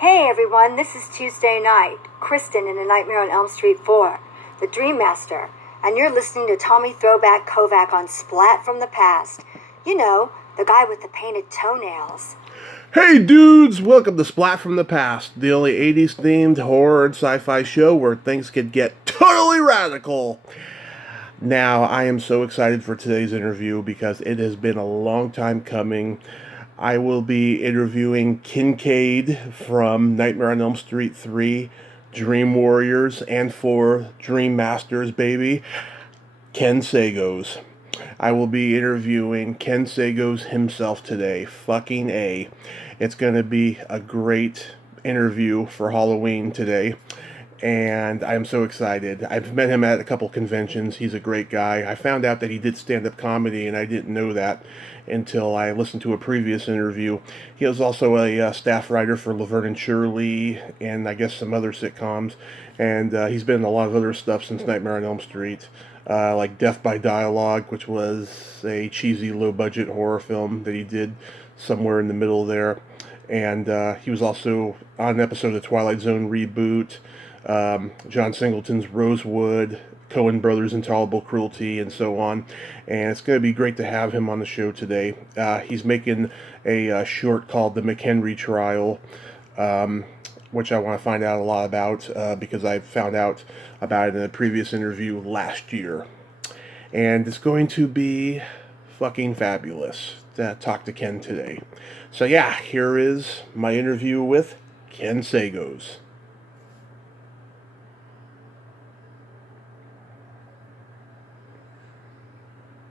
Hey everyone, this is Tuesday night. Kristen in A Nightmare on Elm Street 4, the Dream Master, and you're listening to Tommy Throwback Kovac on Splat from the Past. You know, the guy with the painted toenails. Hey dudes, welcome to Splat from the Past, the only 80s themed horror and sci-fi show where things could get totally radical. Now, I am so excited for today's interview because it has been a long time coming. I will be interviewing Kincaid from Nightmare on Elm Street 3, Dream Warriors, and 4, Dream Masters, baby, Ken Sagoes. I will be interviewing Ken Sagoes himself today. Fucking A. It's going to be a great interview for Halloween today. And I'm so excited. I've met him at a couple conventions. He's a great guy. I found out that he did stand-up comedy, and I didn't know that until I listened to a previous interview. He was also a staff writer for Laverne and Shirley, and I guess some other sitcoms. And he's been in a lot of other stuff since Nightmare on Elm Street, like Death by Dialogue, which was a cheesy, low-budget horror film that he did somewhere in the middle there. And he was also on an episode of Twilight Zone Reboot, John Singleton's Rosewood, Coen Brothers' Intolerable Cruelty, and so on. And it's going to be great to have him on the show today. He's making a short called The Mchenry Trial, which I want to find out a lot about because I found out about it in a previous interview last year. And it's going to be fucking fabulous to talk to Ken today. So yeah, here is my interview with Ken Sagoes.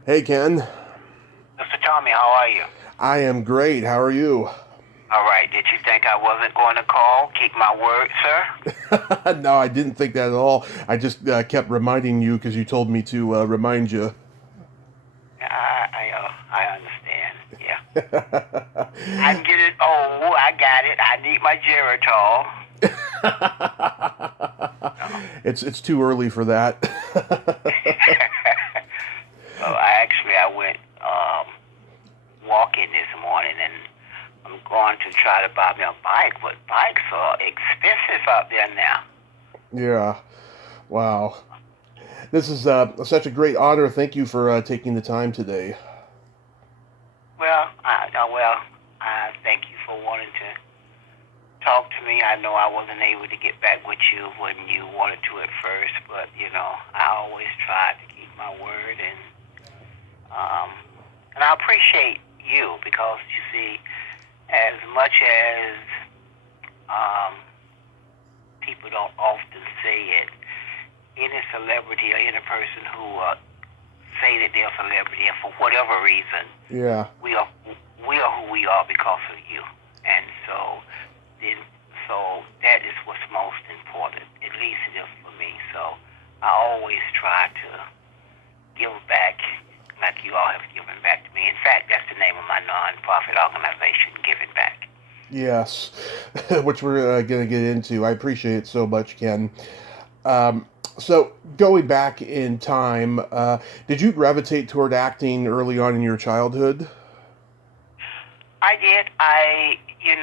Hey, Ken. Mr. Tommy, how are you? I am great. How are you? All right. Did you think I wasn't going to call? Keep my word, sir? No, I didn't think that at all. I just kept reminding you because you told me to remind you. I understand. Yeah. I'm getting old. I got it. I need my Geritol. It's too early for that. Well, I went walking this morning, and I'm going to try to buy me a bike, but bikes are expensive out there now. Yeah. Wow. This is such a great honor. Thank you for taking the time today. Well, I thank you for wanting to talk to me. I know I wasn't able to get back with you when you wanted to at first, but, I always try to keep my word, and I appreciate you because, you see, as much as people don't often say it, any celebrity or any person who say that they're a celebrity, and for whatever reason, yeah, we are who we are because of you, and so that is what's most important. At least it is for me. So I always try to give back like you all have given back to me. In fact, that's the name of my non-profit organization, Giving Back. Yes, which we're going to get into. I appreciate it so much, Ken. So, going back in time, did you gravitate toward acting early on in your childhood? I did. In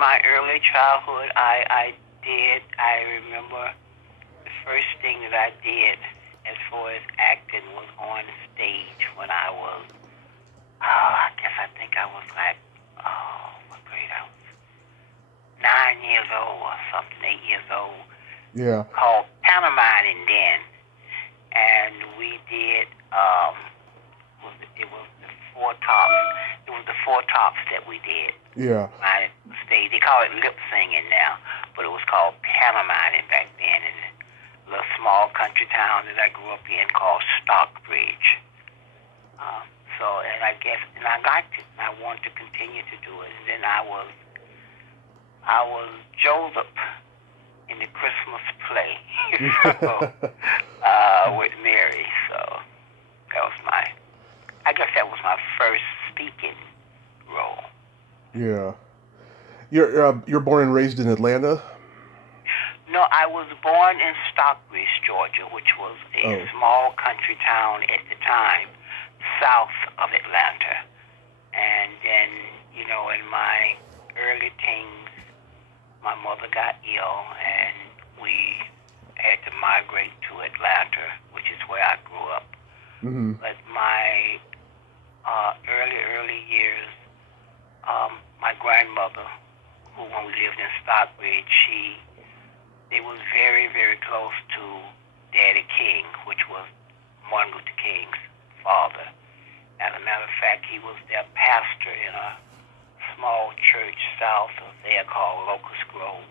my early childhood, I did. I remember the first thing that I did as far as acting was on stage when I was, I think I was like, what grade I was? 9 years old or something, 8 years old. Yeah. Called Pantomiming then. And we did, it was the Four Tops. It was the Four Tops that we did. Yeah. I stayed. They call it lip singing now, but it was called pantomiming back then in a little small country town that I grew up in called Stockbridge. And I liked it, and I wanted to continue to do it. And then I was Joseph in the Christmas play with Mary. So that was my first speaking role. Yeah. You're born and raised in Atlanta? No, I was born in Stockbridge, Georgia, which was a small country town at the time, south of Atlanta. And then, in my early teens, my mother got ill, and we had to migrate to Atlanta, which is where I grew up. Mm-hmm. But my early years, my grandmother, who when we lived in Stockbridge, they was very, very close to Daddy King, which was Martin Luther King's father. As a matter of fact, he was their pastor in a small church south of there called Locust Grove.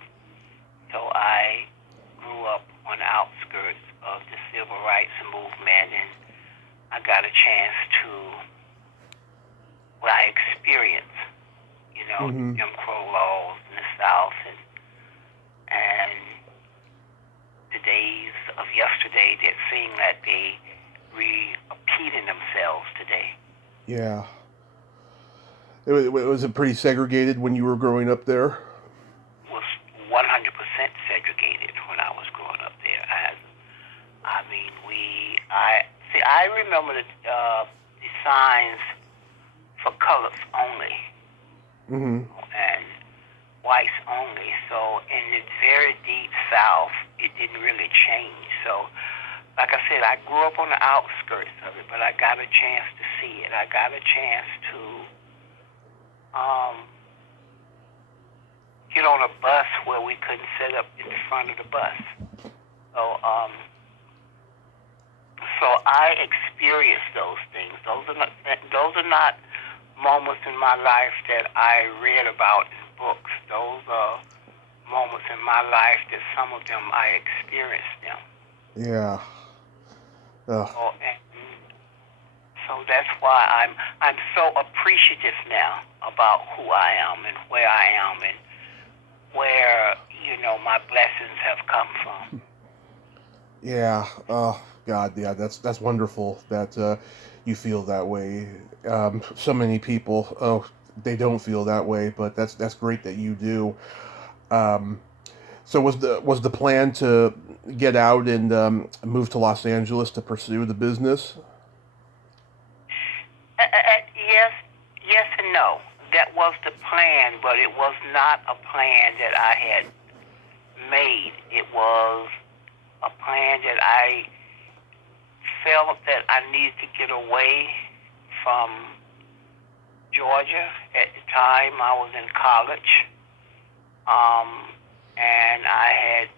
So I grew up on the outskirts of the civil rights movement, and I got a chance to, I experienced, Mm-hmm. Jim Crow laws in the South, and the days of yesterday that seem that they repeating themselves today. Yeah. Was it pretty segregated when you were growing up there? Was 100% segregated when I was growing up there. I remember the signs for colors only, Mm-hmm. and whites only. So in the very deep South, it didn't really change. So, like I said, I grew up on the outskirts of it, but I got a chance to see it. I got a chance to get on a bus where we couldn't sit up in the front of the bus. So I experienced those things. Those are not moments in my life that I read about in books. Those are moments in my life that some of them I experienced them. Yeah. So that's why I'm so appreciative now about who I am and where I am and where my blessings have come from. Yeah. Oh God. Yeah. That's wonderful that you feel that way. So many people, they don't feel that way, but that's great that you do. So was the plan to get out and move to Los Angeles to pursue the business? Yes and no. That was the plan, but it was not a plan that I had made. It was a plan that I felt that I needed to get away from Georgia. At the time, I was in college, and I had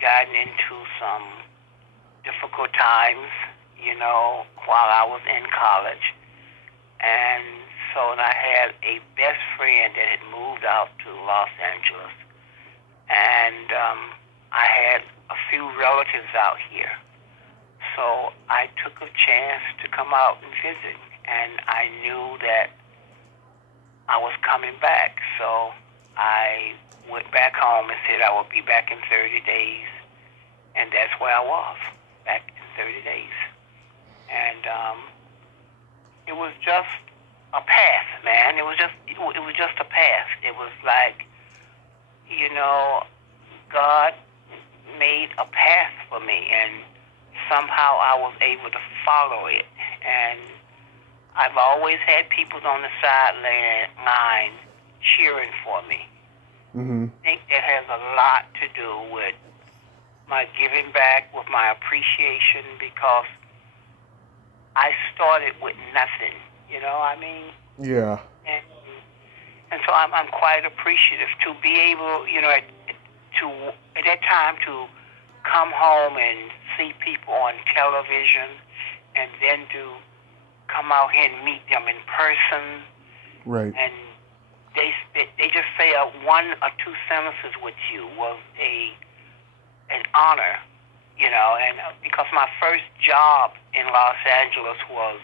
gotten into some difficult times, while I was in college. And so I had a best friend that had moved out to Los Angeles, and I had a few relatives out here. So I took a chance to come out and visit, and I knew that I was coming back. So I went back home and said I would be back in 30 days, and that's where I was, back in 30 days. And it was just a path, man. It was just a path. It was like, God made a path for me, and somehow I was able to follow it. And I've always had people on the sideline cheering for me. Mm-hmm. I think that has a lot to do with my giving back, with my appreciation, because I started with nothing, Yeah. And so I'm quite appreciative to be able, at that time to come home and see people on television, and then to come out here and meet them in person. Right. And they just say one or two sentences with you was an honor, and because my first job in Los Angeles was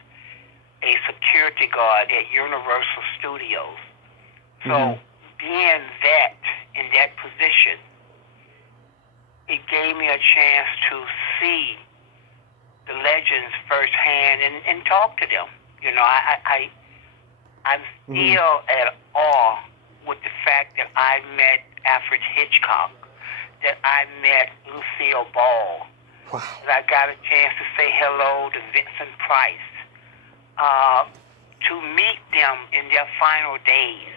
a security guard at Universal Studios. So being in that position, it gave me a chance to see the legends firsthand and talk to them. I'm still at awe with the fact that I met Alfred Hitchcock, that I met Lucille Ball, Wow. that I got a chance to say hello to Vincent Price, to meet them in their final days,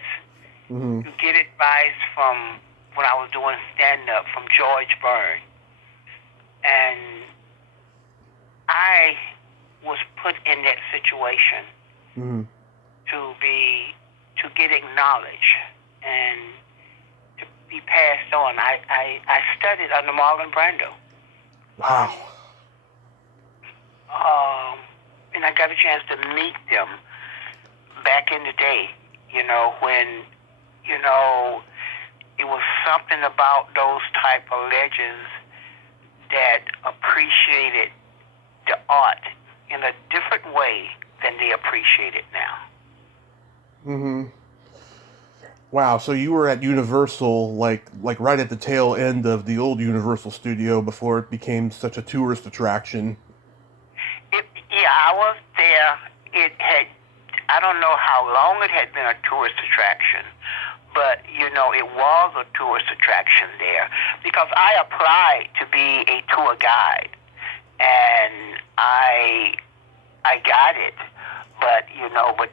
Mm-hmm. to get advice from when I was doing stand-up from George Byrne. And I was put in that situation to get acknowledged and to be passed on. I studied under Marlon Brando. Wow. And I got a chance to meet them back in the day, when, it was something about those type of legends that appreciated the art in a different way than they appreciate it now. Wow, so you were at Universal, like right at the tail end of the old Universal studio before it became such a tourist attraction. I was there. I don't know how long it had been a tourist attraction, but, it was a tourist attraction there because I applied to be a tour guide, and I got it, but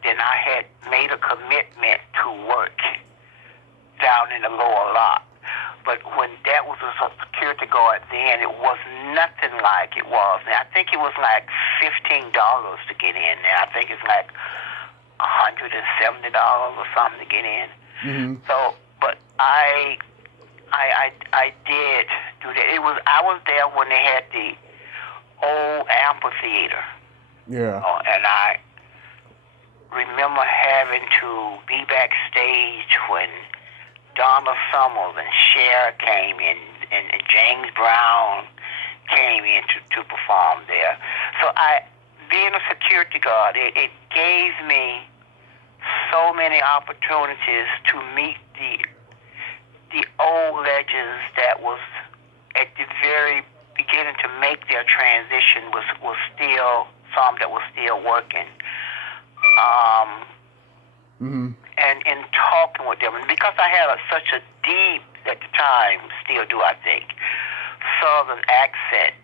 then I had made a commitment to work down in the lower lot. But when that was a security guard then, it was nothing like it was now. I think it was like $15 to get in there. I think it's like $170 or something to get in. So, but I did do that. I was there when they had the old amphitheater. Yeah. And I remember having to be backstage when Donna Summers and Cher came in, and James Brown came in to perform there. So being a security guard, it gave me so many opportunities to meet the old legends that was at the very beginning to make their transition was still some that was still working. And in talking with them, and because I had such a deep, at the time, still do I think, Southern accent,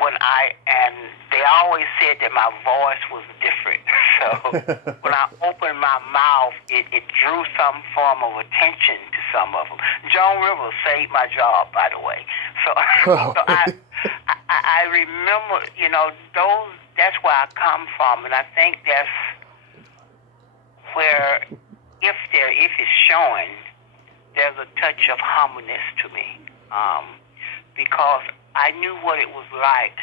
and they always said that my voice was different. So when I opened my mouth, it drew some form of attention to some of them. Joan Rivers saved my job, by the way. So, I remember, that's where I come from, and I think that's where, if it's showing, there's a touch of humbleness to me, because I knew what it was like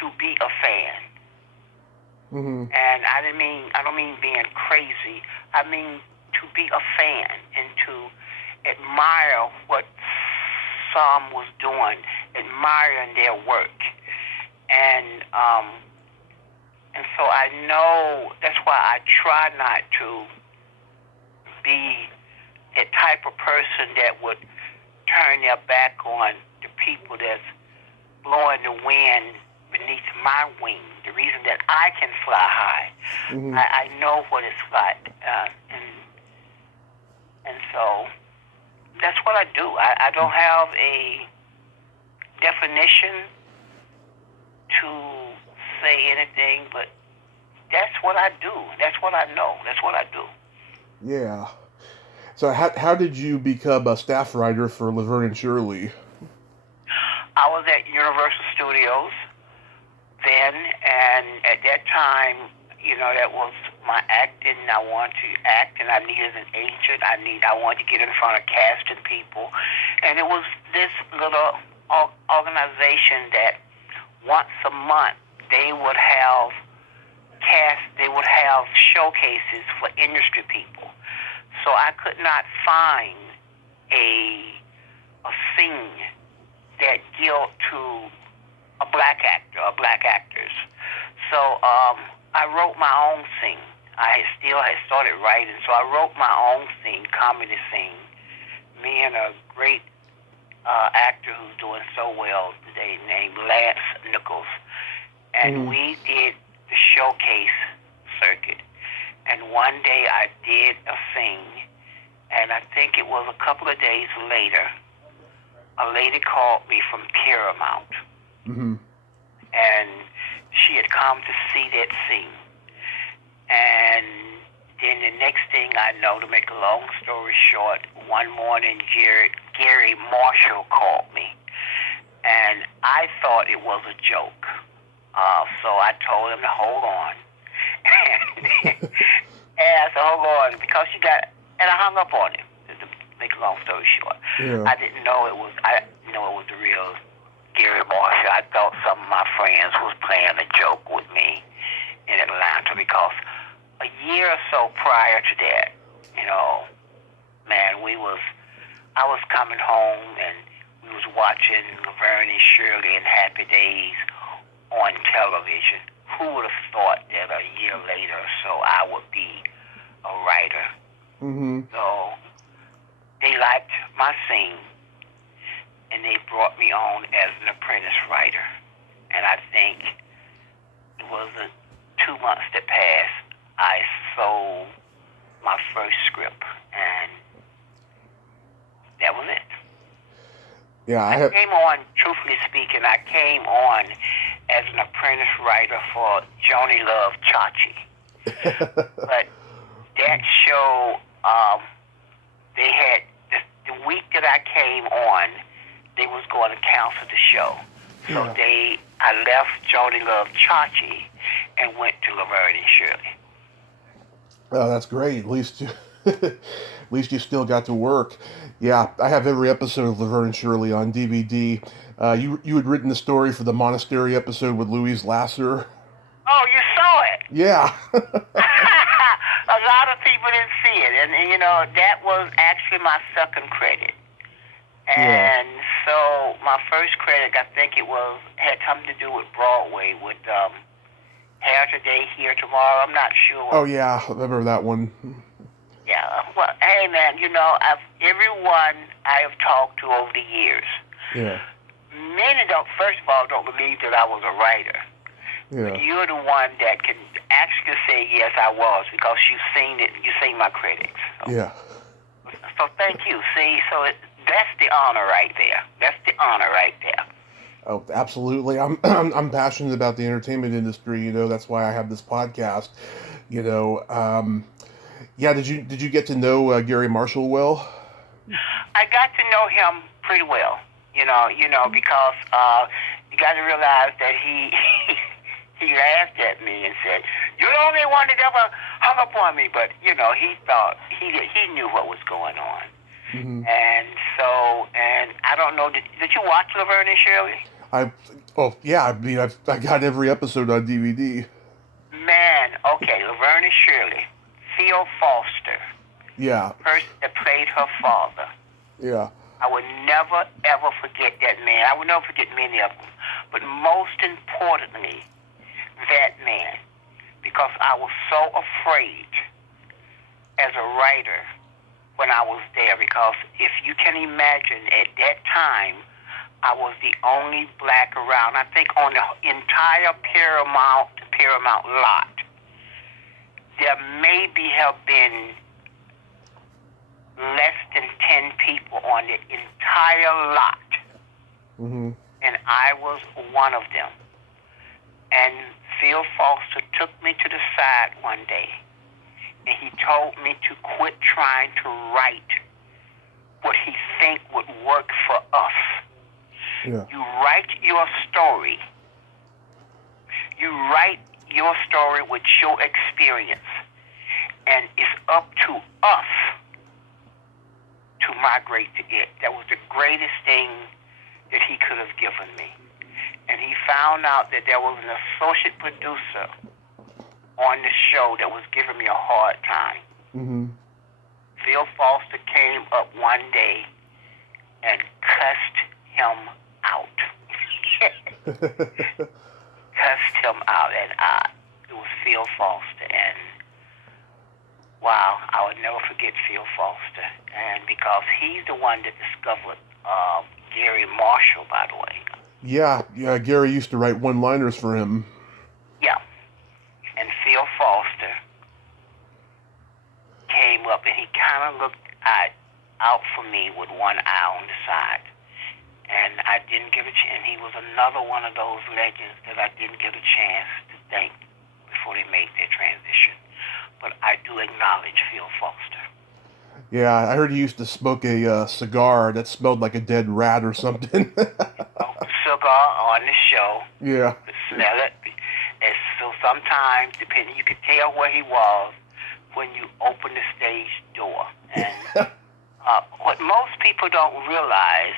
to be a fan, and I don't mean being crazy. I mean to be a fan and to admire what some was doing, admiring their work, and so I know that's why I try not to be a type of person that would turn their back on the people that's blowing the wind beneath my wing. The reason that I can fly high, I know what it's like, and so that's what I do. I don't have a definition to say anything, but that's what I do. That's what I know. That's what I do. Yeah. So how did you become a staff writer for Laverne and Shirley? I was at Universal Studios then, and at that time, that was my acting. I wanted to act, and I needed an agent. I wanted to get in front of casting people, and it was this little organization that once a month they would have showcases for industry people. So I could not find a scene that dealt to a black actor or black actors. So I wrote my own scene. I had started writing, so I wrote my own scene, comedy scene. Me and a great actor who's doing so well today named Lance Nichols. And we did the showcase circuit. And one day I did a scene, and I think it was a couple of days later, a lady called me from Paramount. And she had come to see that scene. And then the next thing I know, to make a long story short, one morning Gary Marshall called me, and I thought it was a joke. So I told him to hold on. And I said, hold on, because and I hung up on him, to make a long story short. Yeah. I didn't know it was the real Gary Marshall. I thought some of my friends was playing a joke with me in Atlanta, because a year or so prior to that, man, I was coming home and we was watching Laverne and Shirley and Happy Days on television. Who would have thought that a year later or so I would be a writer? Mm-hmm. So they liked my scene, and they brought me on as an apprentice writer. And I think it was 2 months that passed, I sold my first script, and that was it. Yeah, I came on, truthfully speaking, I came on as an apprentice writer for Joni Love Chachi. But that show, they had, the week that I came on, they was going to cancel the show. So I left Joni Love Chachi and went to Laverne and Shirley. Oh, that's great. At least you still got to work. Yeah, I have every episode of Laverne and Shirley on DVD. You had written the story for the monastery episode with Louise Lasser. Oh, you saw it? Yeah. A lot of people didn't see it, and that was actually my second credit. And so my first credit, I think had something to do with Broadway, with Hair Today, Here Tomorrow. I'm not sure. Oh yeah, I remember that one. Yeah. Well, hey man, everyone I have talked to over the years. Yeah. Many first of all, don't believe that I was a writer. Yeah. But you're the one that can actually say yes, I was, because you've seen it. You've seen my critics. So. Yeah. So thank you. See, that's the honor right there. That's the honor right there. Oh, absolutely. I'm passionate about the entertainment industry. That's why I have this podcast. Yeah. Did you get to know Gary Marshall well? I got to know him pretty well. Because you got to realize that he laughed at me and said, "You're the only one that ever hung up on me." But he thought he knew what was going on. Mm-hmm. And I don't know. Did you watch Laverne and Shirley? I got every episode on DVD. Man, okay, Laverne and Shirley, Theo Foster. Yeah. The person that played her father. Yeah. I would never, ever forget that man. I would never forget many of them. But most importantly, that man. Because I was so afraid as a writer when I was there. Because if you can imagine, at that time, I was the only black around. I think on the entire Paramount lot, there maybe have been less than 10 people on the entire lot. Mm-hmm. And I was one of them. And Phil Foster took me to the side one day, and he told me to quit trying to write what he think would work for us. Yeah. You write your story. You write your story with your experience. And it's up to us to migrate to it. That was the greatest thing that he could have given me. And he found out that there was an associate producer on the show that was giving me a hard time. Mm-hmm. Phil Foster came up one day and cussed him out. Cussed him out, and it was Phil Foster. And wow, I would never forget Phil Foster. And because he's the one that discovered Gary Marshall, by the way. Yeah, Gary used to write one-liners for him. Yeah. And Phil Foster came up, and he kind of looked out for me with one eye on the side. And I didn't get a chance. He was another one of those legends that I didn't get a chance to thank before they made their transition. but I do acknowledge Phil Foster. Yeah, I heard he used to smoke a cigar that smelled like a dead rat or something. Cigar on the show. Yeah. Could smell it. And so sometimes, depending, you could tell where he was when you open the stage door. And what most people don't realize,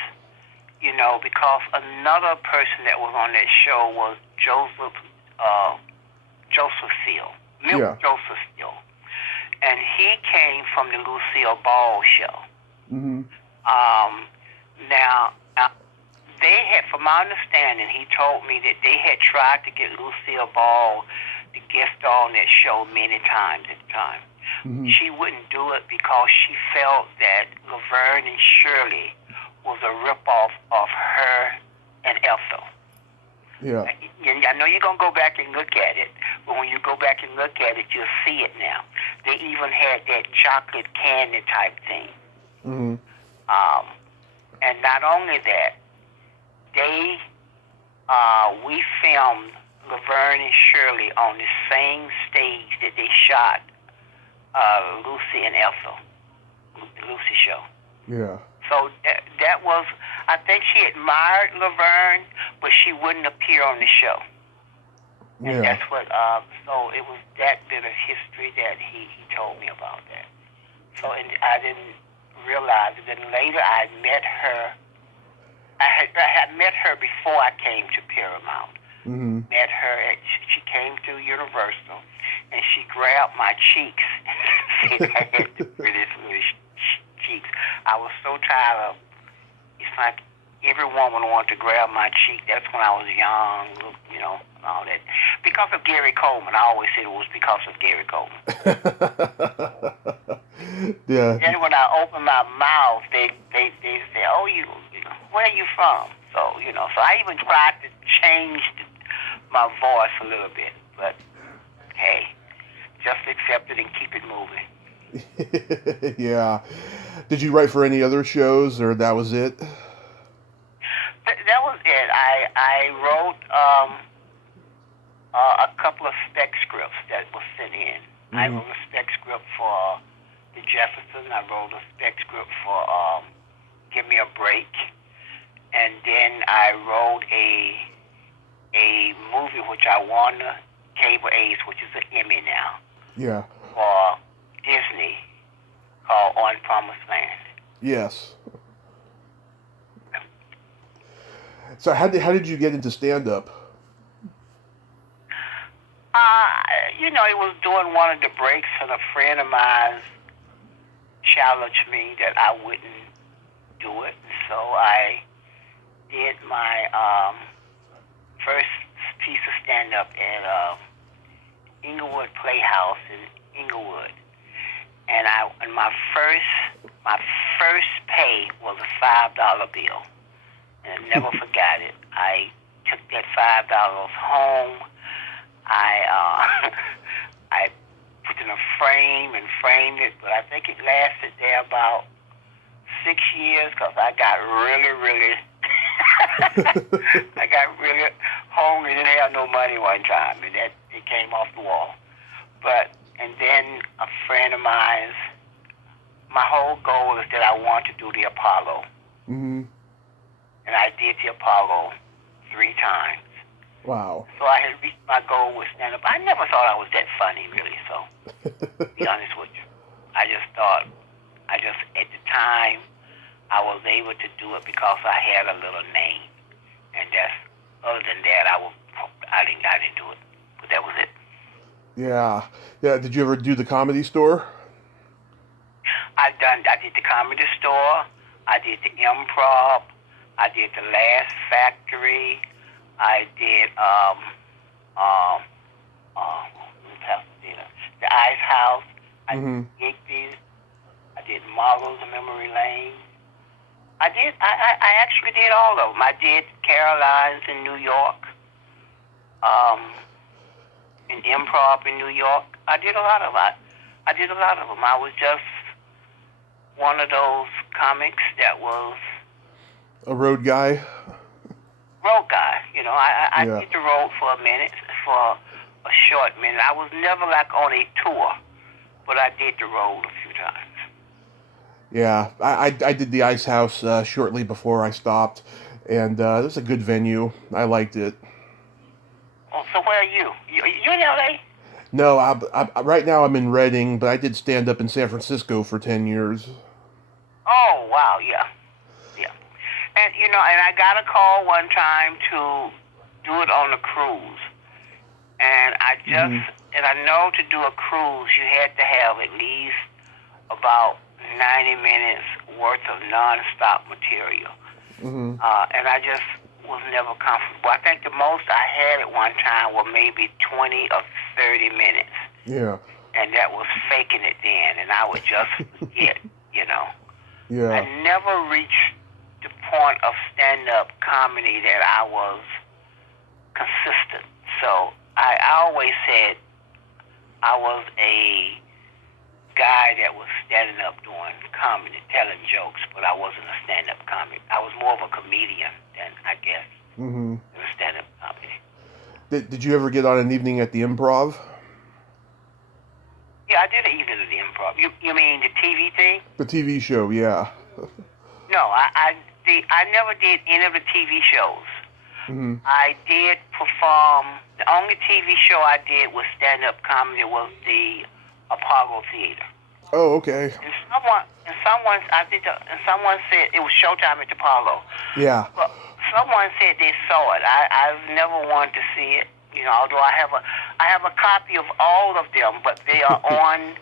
you know, because another person that was on that show was Joseph Seal. Yeah. Joseph Seal. And he came from the Lucille Ball show. Mm-hmm. Now, they had, from my understanding, he told me that they had tried to get Lucille Ball to guest on that show many times at the time. Mm-hmm. She wouldn't do it because she felt that Laverne and Shirley was a ripoff of her and Ethel. Yeah. I know you're going to go back and look at it, but when you go back and look at it, you'll see it now. They even had that chocolate candy type thing. Mm-hmm. And not only that, we filmed Laverne and Shirley on the same stage that they shot Lucy and Ethel, the Lucy show. Yeah. So that was, I think she admired Laverne, but she wouldn't appear on the show. And Yeah. that's what, so it was that bit of history that he told me about that. So and I didn't realize it. Then later I met her. I had met her before I came to Paramount. Mm-hmm. Met her she came to Universal, and she grabbed my cheeks and said I had the prettiest little cheeks. I was so tired of, it's like every woman wanted to grab my cheek. That's when I was young, you know, and all that. Because of Gary Coleman. I always said it was because of Gary Coleman. Yeah. Then when I opened my mouth, they say, "Oh, you know, where are you from?" So, you know, so I even tried to change my voice a little bit, but hey, just accept it and keep it moving. Yeah. Did you write for any other shows, or that was it? That was it. I wrote a couple of spec scripts that were sent in. Mm-hmm. I wrote a spec script for The Jeffersons. I wrote a spec script for Give Me a Break. And then I wrote a movie which I won the Cable Ace, which is an Emmy now. Yeah. For Disney, called On Promised Land. Yes. So how did you get into stand-up? You know, it was during one of the breaks, and a friend of mine challenged me that I wouldn't do it. So I did my first piece of stand-up at Inglewood Playhouse in Inglewood. And my first pay was a $5 bill. And I never forgot it. I took that $5 home. I put it in a frame and framed it, but I think it lasted there about 6 years because I got really I got really hungry. Didn't have no money one time, and that it came off the wall. And then a friend of mine's, my whole goal is that I want to do the Apollo. Mm-hmm. And I did the Apollo 3 times. Wow. So I had reached my goal with stand-up. I never thought I was that funny, really, so to be honest with you. I just thought, at the time, I was able to do it because I had a little name. And other than that, I didn't do it. But that was it. Yeah. Yeah. Did you ever do the Comedy Store? I did the Comedy Store. I did the Improv. I did the Last Factory. I did the Ice House. I did Gigby's. I did Marlowe's Memory Lane. I actually did all of them. I did Caroline's in New York. In Improv in New York. I did a lot of them. I was just one of those comics that was a road guy. You know, I did the road for a minute, for a short minute. I was never like on a tour. but I did the road a few times. Yeah, I did the Ice House shortly before I stopped, and it was a good venue. I liked it. Oh, so where are you? You in L.A.? No, right now I'm in Reading, but I did stand up in San Francisco for 10 years. Oh, wow, yeah. Yeah. And, and I got a call one time to do it on a cruise. And and I know to do a cruise, you had to have at least about 90 minutes worth of non-stop material. And I just was never comfortable. I think the most I had at one time were maybe 20 or 30 minutes. Yeah. And that was faking it then, and I would just forget, Yeah. I never reached the point of stand-up comedy that I was consistent. So I always said I was a guy that was standing up doing comedy, telling jokes, but I wasn't a stand-up comic. I was more of a comedian than, I guess, than a stand-up comedy. Did you ever get on an evening at the Improv? Yeah, I did an evening at the Improv. You mean the TV thing? The TV show, yeah. No, I never did any of the TV shows. I did perform. The only TV show I did with stand-up comedy was the Apollo Theater. Oh, okay. And someone said it was Showtime at the Apollo. Yeah. But someone said they saw it. I've never wanted to see it. Although I have a copy of all of them, but they are on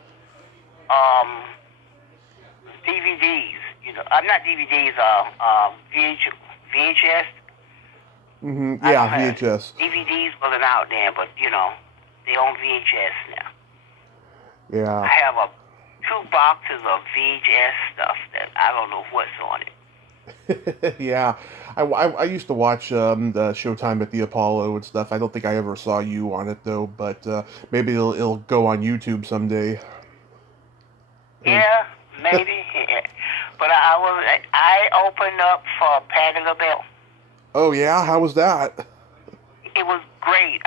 DVDs. I'm not DVDs. VHS. Yeah, VHS. DVDs wasn't out then, but they on VHS now. Yeah. I have 2 boxes of VHS stuff that I don't know what's on it. Yeah, I used to watch the Showtime at the Apollo and stuff. I don't think I ever saw you on it though, but maybe it'll go on YouTube someday. Yeah, maybe. But I opened up for Patti LaBelle. Oh yeah, how was that? It was great.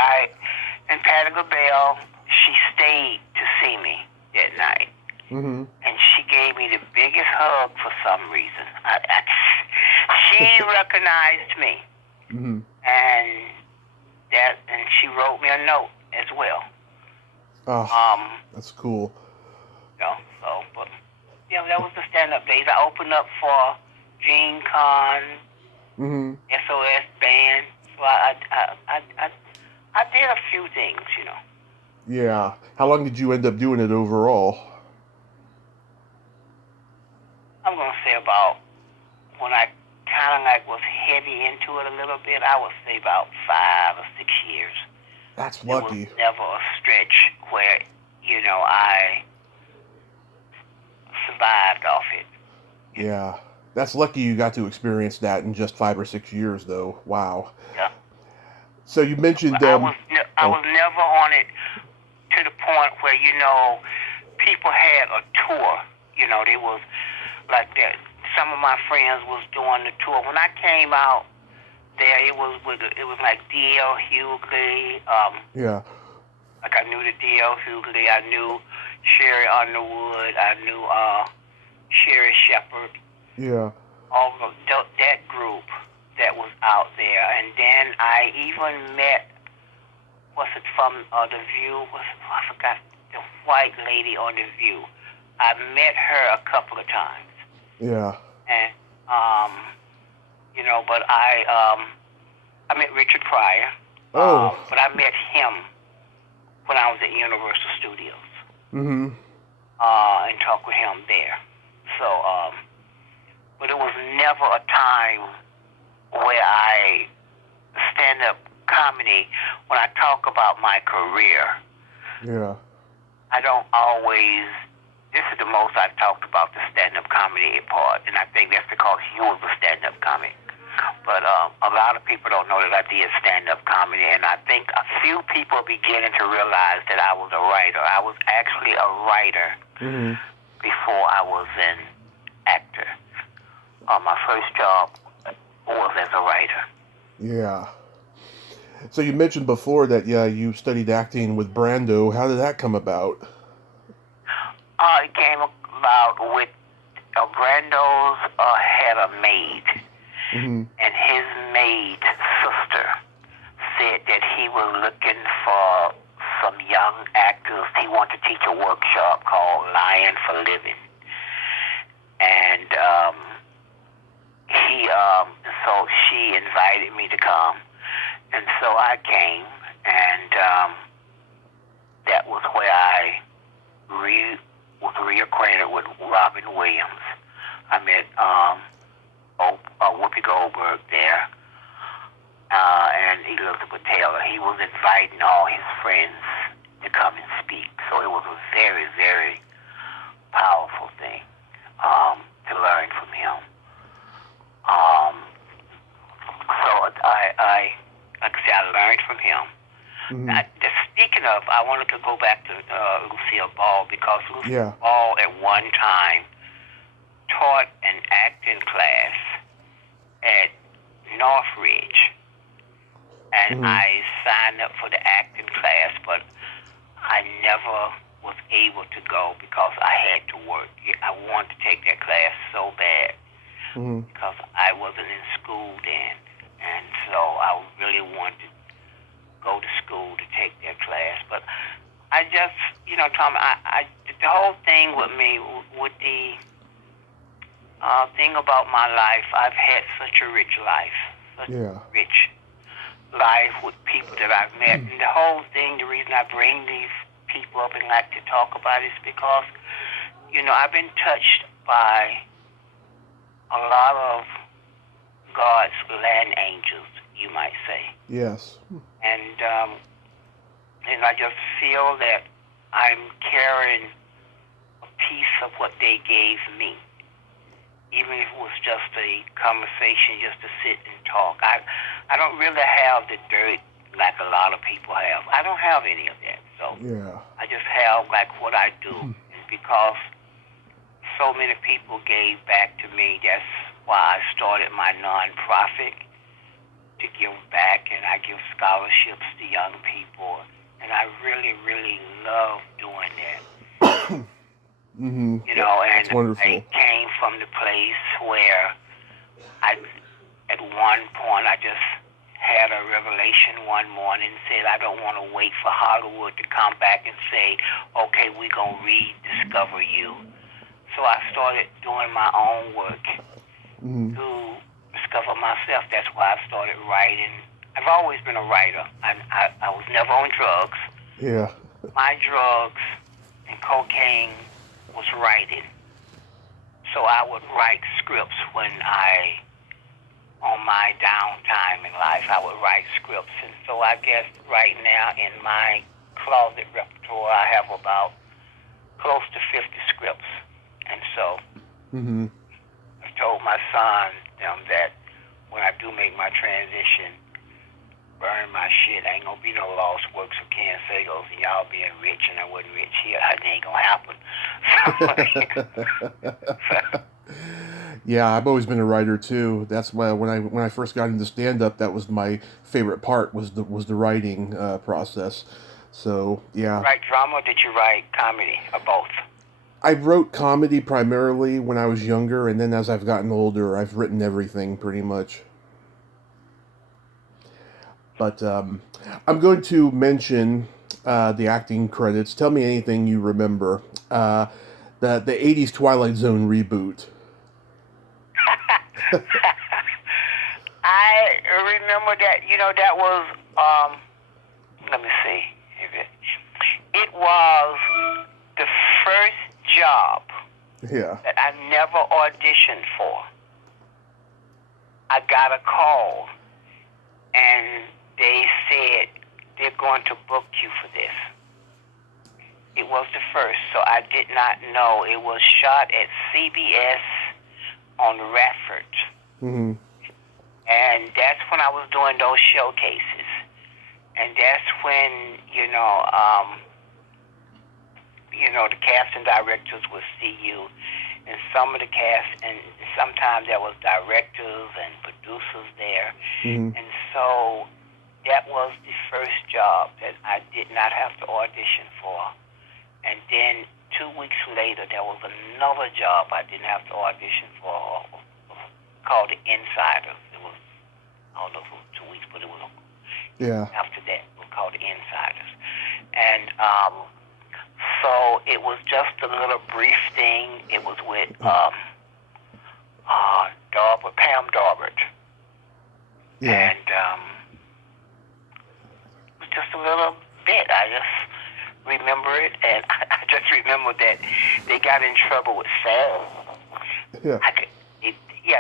And Patti LaBelle, she stayed to see me that night. And she gave me the biggest hug for some reason. She recognized me. And she wrote me a note as well. Oh, that's cool. But that was the stand-up days. I opened up for Gene Con, SOS Band. So I did a few things, Yeah. How long did you end up doing it overall? I'm going to say about, when I kind of was heavy into it a little bit, I would say about 5 or 6 years. That's lucky. It was never a stretch where, I survived off it. Yeah. That's lucky you got to experience that in just 5 or 6 years, though. Wow. Yeah. So you mentioned... I was never on it to the point where, people had a tour. They was like that. Some of my friends was doing the tour. When I came out there, it was like D.L. Hughley. Yeah. Like I knew the D.L. Hughley. I knew Sherry Underwood. I knew Sherry Shepard. Yeah. All of that group that was out there. And then I even met, from The View? I forgot, the white lady on The View. I met her a couple of times. Yeah. And, but I met Richard Pryor. Oh. But I met him when I was at Universal Studios. And talked with him there. So, but it was never a time where stand-up comedy, when I talk about my career, yeah, I don't always, this is the most I've talked about the stand-up comedy part, and I think that's because you was a stand-up comic. But a lot of people don't know that I did stand-up comedy, and I think a few people are beginning to realize that I was a writer. I was actually a writer before I was an actor. My first job was as a writer. Yeah. So you mentioned before that, you studied acting with Brando. How did that come about? It came about with Brando's had a maid, Mm-hmm. and his maid's sister said that he was looking for some young actors. He wanted to teach a workshop called Lion for Living. And so she invited me to come. And so I came, and that was where I was reacquainted with Robin Williams. I met Whoopi Goldberg there, and Elizabeth Taylor. He was inviting all his friends to come and speak. So it was a very, very powerful thing to learn from him. So I like I said, I learned from him. Mm-hmm. Speaking of, I wanted to go back to Lucille Ball, because Lucille Ball at one time taught an acting class at Northridge, and I signed up for the acting class, but I never was able to go because I had to work. I wanted to take that class so bad because I wasn't in school then, and so I really wanted to go to school to take that class. But I just, Tom, the whole thing with me, with the thing about my life, I've had such a rich life, rich life with people that I've met. And the whole thing, the reason I bring these people up and like to talk about it is because, I've been touched by a lot of God's land angels, you might say. Yes. And I just feel that I'm carrying a piece of what they gave me, even if it was just a conversation, just to sit and talk. I don't really have the dirt like a lot of people have. I don't have any of that. So I just have like what I do. And because so many people gave back to me, that's why I started my nonprofit, to give back, and I give scholarships to young people. And I really, really love doing that. Mm-hmm. And wonderful. I came from the place where at one point, I just had a revelation one morning and said, I don't want to wait for Hollywood to come back and say, okay, we're going to rediscover you. So I started doing my own work to discover myself. That's why I started writing. I've always been a writer. I was never on drugs. Yeah. My drugs and cocaine was writing. So I would write scripts when on my downtime in life, I would write scripts. And so I guess right now in my closet repertoire, I have about close to 50 scripts. And so I've told my son that when I do make my transition, burn my shit. Ain't gonna be no lost works of Ken Sagoes and y'all being rich and I wasn't rich here. That ain't gonna happen. Yeah, I've always been a writer too. That's why when I first got into stand up, that was my favorite part, was the writing process. So yeah. Did you write drama or did you write comedy, or both? I wrote comedy primarily when I was younger, and then as I've gotten older, I've written everything pretty much. But I'm going to mention the acting credits. Tell me anything you remember. The 80s Twilight Zone reboot. I remember that, that was, let me see. It was the first job that I never auditioned for. I got a call, and they said they're going to book you for this. It was the first, so I did not know. It was shot at CBS on Radford. Mm-hmm. And that's when I was doing those showcases. And that's when, the casting directors would see you. And some of the cast, and sometimes there was directors and producers there. Mm-hmm. And so that was the first job that I did not have to audition for. And then to 2 weeks later, there was another job I didn't have to audition for, called The Insiders. It was, I don't know if it was 2 weeks, but it was after that. It was called The Insiders. And so it was just a little brief thing. It was with Pam Darbert. Yeah. And it was just a little bit. I just remember it, and I just remember that they got in trouble with Sam. Yeah.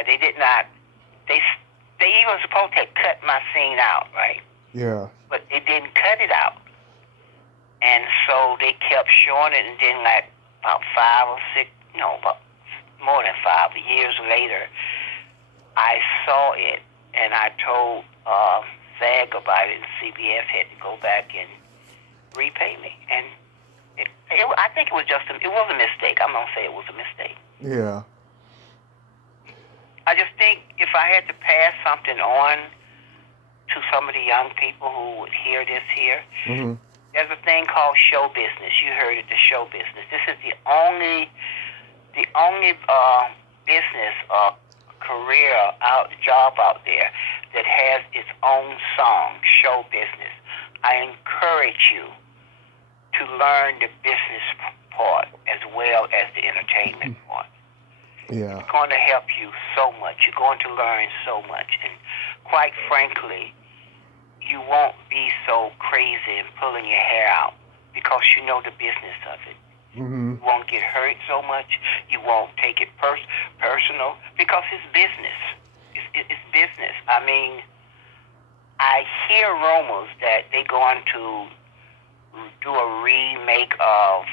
They did not. They even supposed to cut my scene out, right? Yeah. But they didn't cut it out, and so they kept showing it, and then like about 5 or 6, about more than 5 years later, I saw it, and I told SAG about it, and CBS had to go back and repay me, and I think it was it was a mistake. I'm gonna say it was a mistake. Yeah. I just think if I had to pass something on to some of the young people who would hear this here, there's a thing called show business. You heard it, the show business. This is the only business career job out there that has its own song, show business. I encourage you to learn the business part as well as the entertainment part. Yeah. It's going to help you so much. You're going to learn so much. And quite frankly, you won't be so crazy and pulling your hair out because you know the business of it. You won't get hurt so much. You won't take it personal because it's business. It's business. I mean, I hear rumors that they're going to do a remake of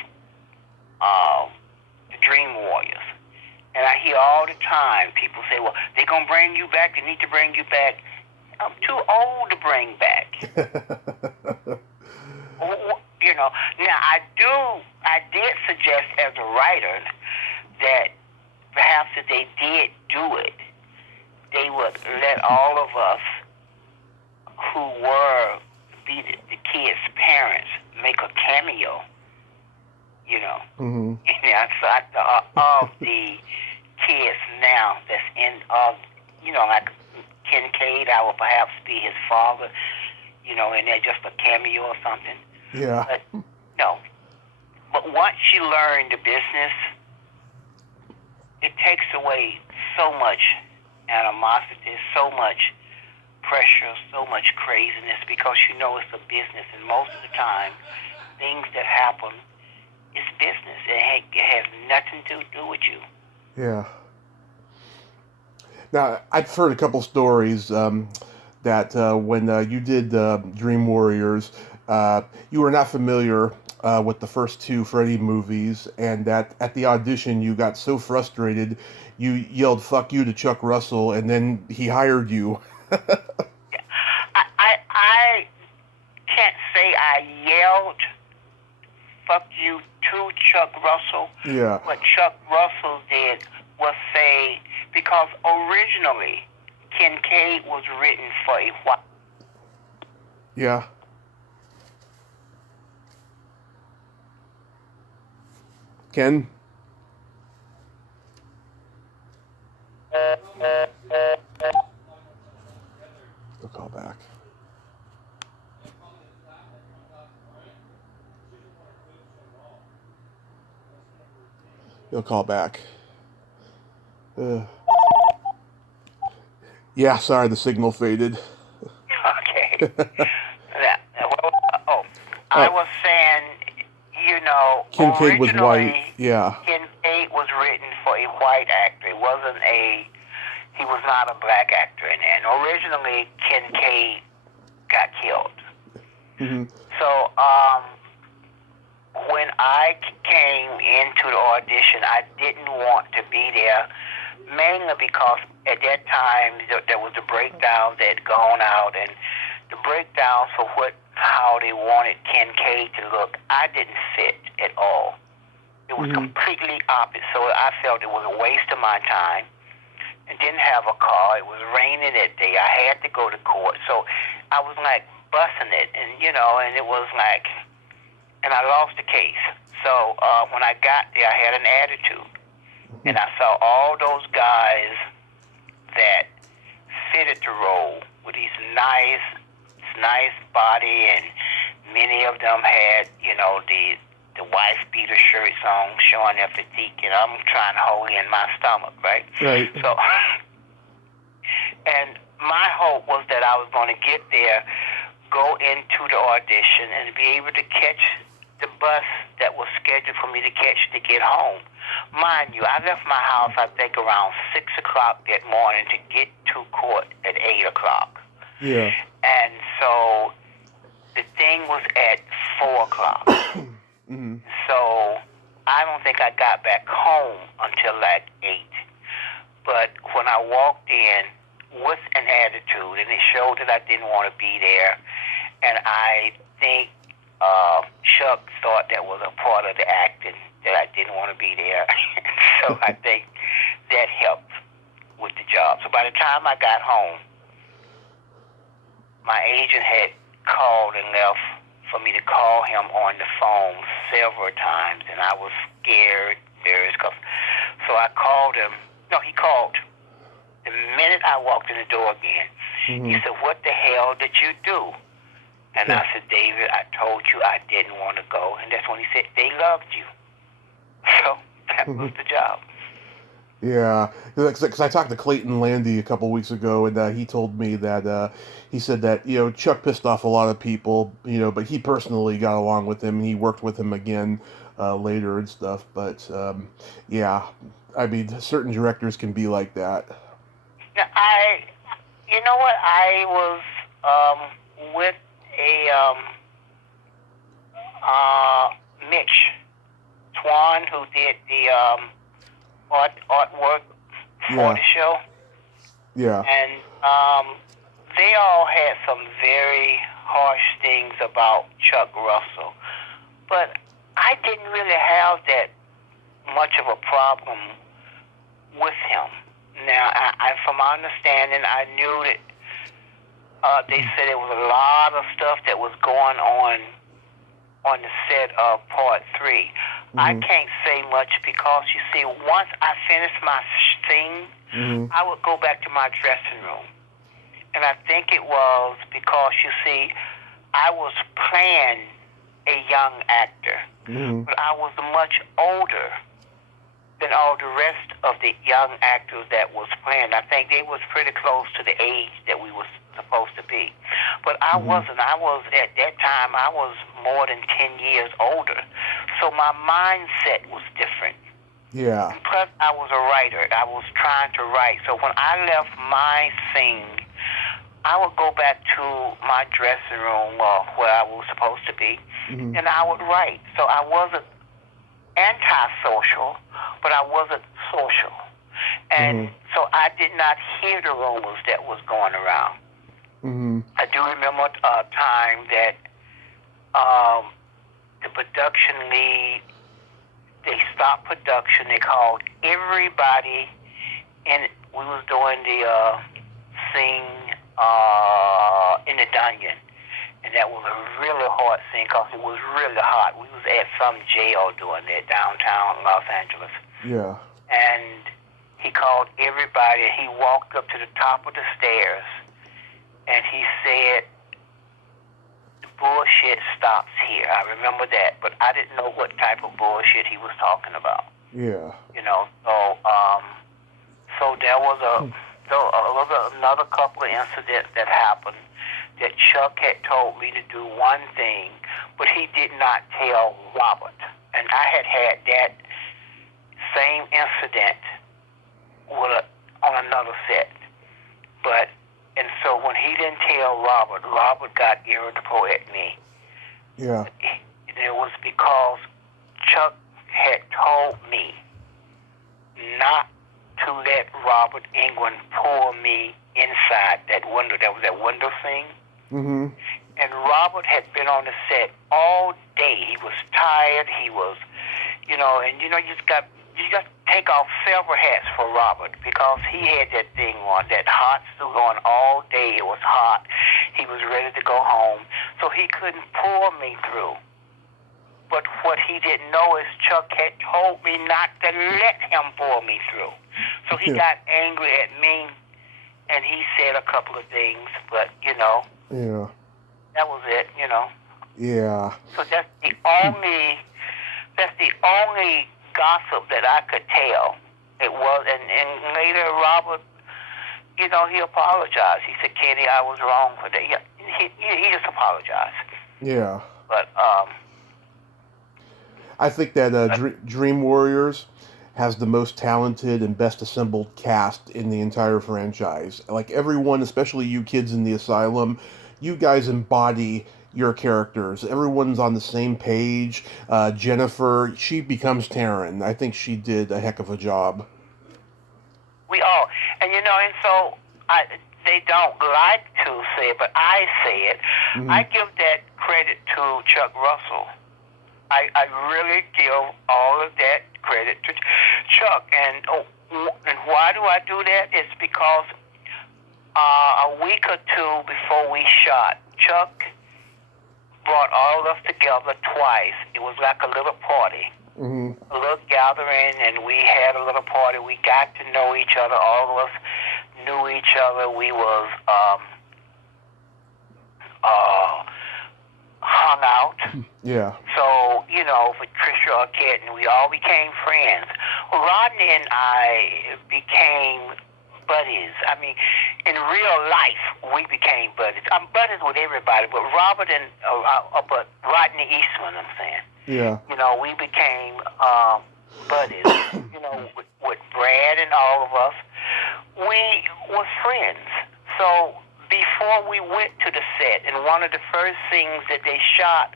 the Dream Warriors. And I hear all the time people say, well, they're going to bring you back. They need to bring you back. I'm too old to bring back. Now I did suggest as a writer that perhaps if they did do it, they would let all of us who were the kids' parents make a cameo, of the kids now that's in, like Kincaid, I would perhaps be his father, and they're just a cameo or something. Yeah. But no. But once you learn the business, it takes away so much animosity, so much pressure, so much craziness because it's a business, and most of the time, things that happen is business. It has nothing to do with you. Yeah. Now, I've heard a couple stories that when you did Dream Warriors, you were not familiar with the first 2 Freddy movies, and that at the audition you got so frustrated you yelled "fuck you" to Chuck Russell, and then he hired you. I can't say I yelled "fuck you" to Chuck Russell. Yeah. What Chuck Russell did was say, because originally Kincaid was written for a white. Yeah. Ken? We'll call back. He'll call back. Yeah, sorry, the signal faded. Okay. I was saying, Kincaid was originally, white. Yeah. Kincaid was written for a white actor. He was not a black actor in there. And originally, Kincaid got killed. So, when I came into the audition, I didn't want to be there, mainly because at that time there was the breakdowns that had gone out, and the breakdowns for how they wanted Kincaid to look, I didn't fit at all. It was completely opposite, so I felt it was a waste of my time. I didn't have a car. It was raining that day. I had to go to court, so I was like bussing it, and and it was like and I lost the case. So when I got there, I had an attitude, and I saw all those guys that fitted the role with these nice body, and many of them had, the wife beater shirts on, showing their physique, and I'm trying to hold in my stomach, right? Right. So, and my hope was that I was going to get there, go into the audition, and be able to catch the bus that was scheduled for me to catch to get home. Mind you, I left my house, I think, around 6 o'clock that morning to get to court at 8 o'clock. Yeah. And so the thing was at 4 o'clock. Mm-hmm. So I don't think I got back home until like 8. But when I walked in with an attitude, and it showed that I didn't want to be there, and I think Chuck thought that was a part of the acting, that I didn't want to be there. So I think that helped with the job. So by the time I got home, my agent had called and left for me to call him on the phone several times, and I was scared, nervous. So I called him. No, he called. The minute I walked in the door again, he said, "What the hell did you do?" And I said, "David, I told you I didn't want to go." And that's when he said, "They loved you." So that was the job. Yeah, because I talked to Clayton Landy a couple weeks ago, and he told me that he said that Chuck pissed off a lot of people, but he personally got along with him, and he worked with him again later and stuff. But yeah, I mean, certain directors can be like that. Now, you know what? I was with a Mitch Swan, who did the artwork for the show. Yeah. And they all had some very harsh things about Chuck Russell. But I didn't really have that much of a problem with him. Now, from my understanding, I knew that they said there was a lot of stuff that was going on the set of Part 3. I can't say much because, you see, once I finished my scene, I would go back to my dressing room. And I think it was because, you see, I was playing a young actor, but I was much older than all the rest of the young actors that was playing. I think they was pretty close to the age that we was supposed to be. But I wasn't. I was, at that time, I was more than 10 years older. So my mindset was different. Yeah. Plus, I was a writer. I was trying to write. So when I left my scene, I would go back to my dressing room where I was supposed to be, and I would write. So I wasn't antisocial, but I wasn't social. And so I did not hear the rumors that was going around. I do remember a time that the production lead, they stopped production. They called everybody, and we was doing the scene in the dungeon. And that was a really hard scene because it was really hot. We was at some jail doing that downtown Los Angeles. Yeah. And he called everybody. He walked up to the top of the stairs, and he said, "The bullshit stops here." I remember that, but I didn't know what type of bullshit he was talking about. Yeah. So there was another couple of incidents that happened that Chuck had told me to do one thing, but he did not tell Robert. And I had that same incident on another set. And so when he didn't tell Robert, Robert got irritable at me. Yeah. And it was because Chuck had told me not to let Robert England pull me inside that window. There was that window scene. And Robert had been on the set all day. He was tired. He was, you just got to take off several hats for Robert because he had that thing on, that hot suit on all day. It was hot. He was ready to go home. So he couldn't pull me through. But what he didn't know is Chuck had told me not to let him pull me through. So he got angry at me, and he said a couple of things, but, Yeah. that was it, Yeah. So that's the only gossip that I could tell. It was, and later Robert, he apologized. He said, Kenny, I was wrong for that. Yeah, he just apologized. Yeah. But, I think that Dream Warriors has the most talented and best assembled cast in the entire franchise. Like everyone, especially you kids in the asylum, you guys embody your characters. Everyone's on the same page. Jennifer, she becomes Taryn. I think she did a heck of a job. we all, and and so they don't like to say it, but I say it. Mm-hmm. I give that credit to Chuck Russell. I really give all of that credit to Chuck. And why do I do that? It's because a week or two before we shot, Chuck brought all of us together twice. It was like a little party, a little gathering, and we had a little party. We got to know each other. All of us knew each other. We was hung out. Yeah. So, Patricia Arquette, and we all became friends. Well, Rodney and I became buddies. I mean, in real life, we became buddies. I'm buddies with everybody, but but Rodney Eastman, I'm saying. Yeah. We became buddies. With Brad and all of us, we were friends. So before we went to the set, and one of the first things that they shot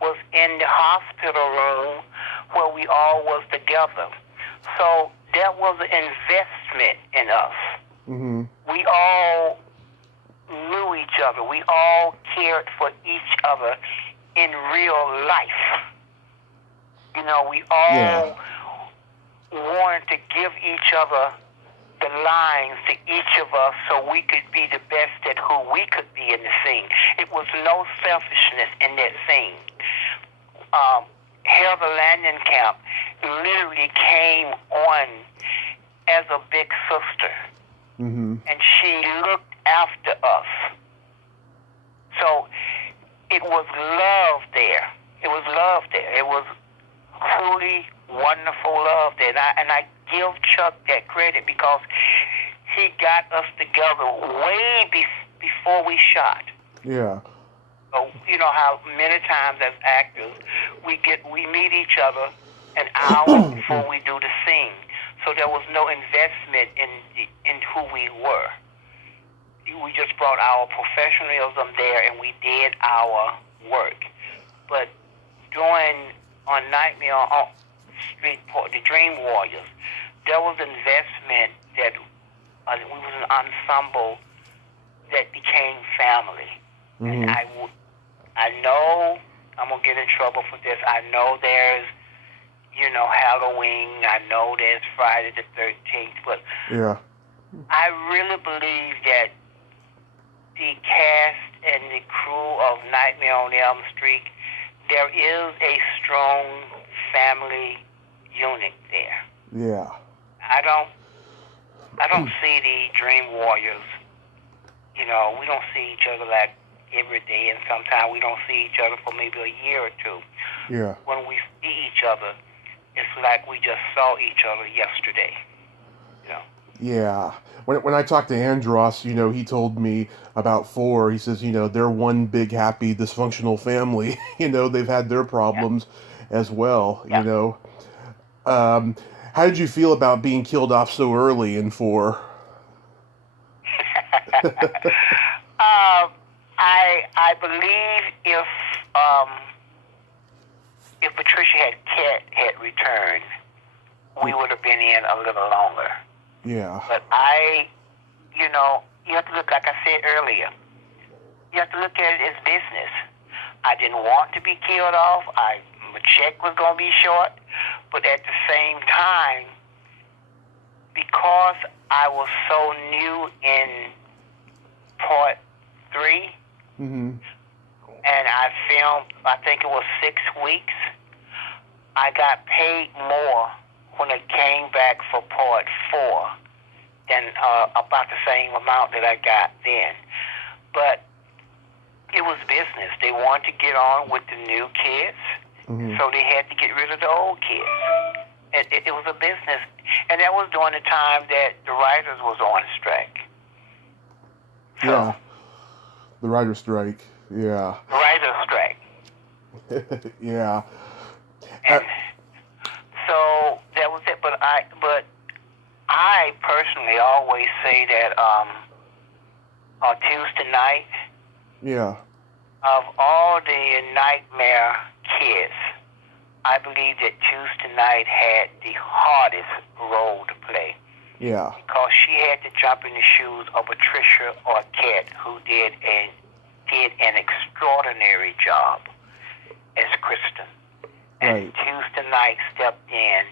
was in the hospital room where we all was together. So there was an investment in us. Mm-hmm. We all knew each other. We all cared for each other in real life. We all wanted to give each other the lines to each of us so we could be the best at who we could be in the scene. It was no selfishness in that scene. Heather Landenkamp literally came on as a big sister. Mm-hmm. And she looked after us. So it was love there. It was love there. It was truly wonderful love there. And I give Chuck that credit because he got us together way before we shot. Yeah. So you know how many times as actors we meet each other an hour before we do the scene. So there was no investment in who we were. We just brought our professionalism there and we did our work. But on Nightmare on Street, the Dream Warriors, there was investment that we was an ensemble that became family. Mm-hmm. And I know I'm going to get in trouble for this. I know there's, Halloween. I know there's Friday the 13th. But yeah, I really believe that the cast and the crew of Nightmare on Elm Street, there is a strong family unit there. Yeah. I don't see the Dream Warriors. We don't see each other like every day, and sometimes we don't see each other for maybe a year or two. Yeah. When we see each other, it's like we just saw each other yesterday. Yeah. When I talked to Andros, he told me about 4. He says, they're one big, happy, dysfunctional family. They've had their problems as well, Yeah. How did you feel about being killed off so early in 4? I believe if Patricia had returned, we would have been in a little longer. Yeah. But you have to look, like I said earlier, you have to look at it as business. I didn't want to be killed off. My check was going to be short. But at the same time, because I was so new in part 3, Mm-hmm. and I filmed, I think it was 6 weeks, I got paid more when it came back for part 4 than about the same amount that I got then. But it was business. They wanted to get on with the new kids, so they had to get rid of the old kids. It was a business. And that was during the time that the writers was on strike. So, yeah. The writer's strike. Yeah. Writer's strike. Yeah. And so that was it. But I personally always say that on Tuesday night, Yeah. of all the Nightmare kids, I believe that Tuesday night had the hardest role to play. Yeah. Because she had to jump in the shoes of Patricia Arquette, who did an extraordinary job as Kristen. And Right. Tuesday night stepped in,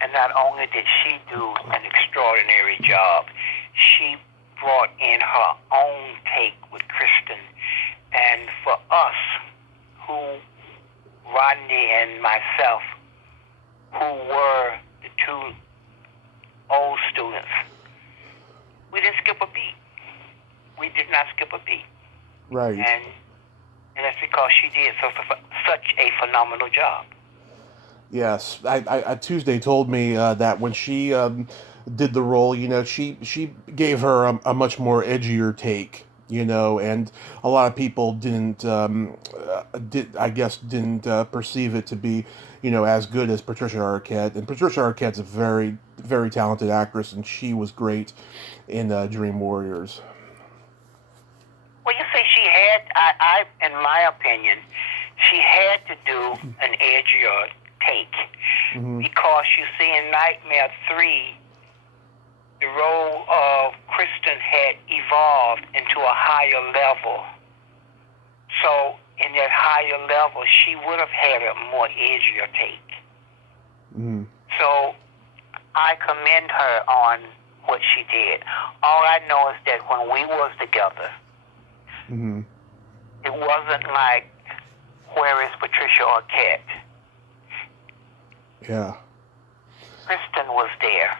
and not only did she do an extraordinary job, she brought in her own take with Kristen. And for us, Rodney and myself, who were the 2 old students, we didn't skip a beat. We did not skip a beat. Right. And that's because she did such a phenomenal job. Yes. I Tuesday told me that when she did the role, she gave her a much more edgier take, and a lot of people didn't perceive it to be, as good as Patricia Arquette. And Patricia Arquette's a very, very talented actress, and she was great in Dream Warriors. Well, you see, she had, in my opinion, she had to do an edgier take. Because you see, in Nightmare 3, the role of Kristen had evolved into a higher level. So in that higher level, she would have had a more edgier take. So I commend her on what she did. All I know is that when we was together, it wasn't like, where is Patricia Arquette? Yeah. Kristen was there.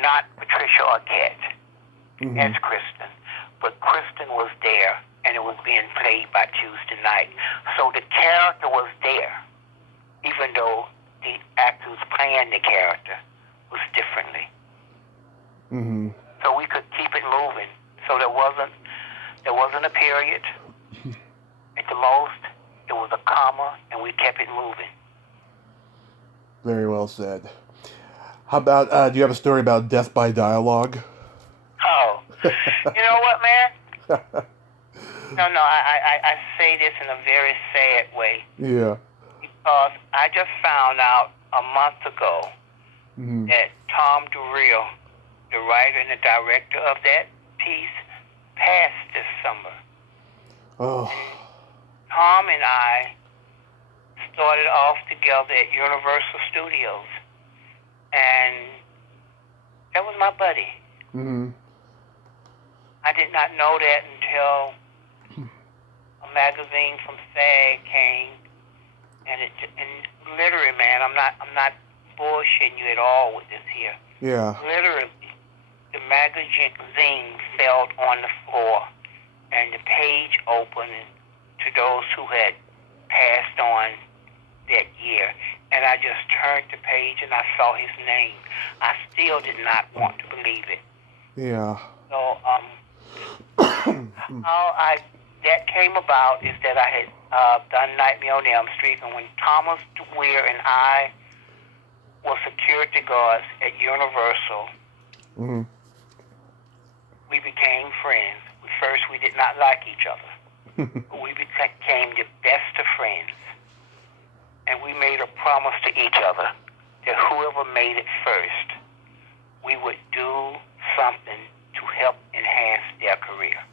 Not Patricia Arquette as Kristen, but Kristen was there, and it was being played by Tuesday night. So the character was there, even though the actors playing the character was differently. So we could keep it moving. So there wasn't a period. At the most, it was a comma, and we kept it moving. Very well said. How about, do you have a story about death by dialogue? Oh, you know what, man? No, I say this in a very sad way. Yeah. Because I just found out a month ago that Tom Durrell, the writer and the director of that piece, passed this summer. Oh. Tom and I started off together at Universal Studios. And that was my buddy. I did not know that until a magazine from SAG came, and literally, man, I'm not bullshitting you at all with this here. Yeah. Literally, the magazine fell on the floor, and the page opened to those who had passed on that year. And I just turned the page and I saw his name. I still did not want to believe it. Yeah. So, how that came about is that I had done Nightmare on Elm Street, and when Thomas Weir and I were security guards at Universal, we became friends. First, we did not like each other. We became the best of friends. And we made a promise to each other that whoever made it first, we would do something to help enhance their career.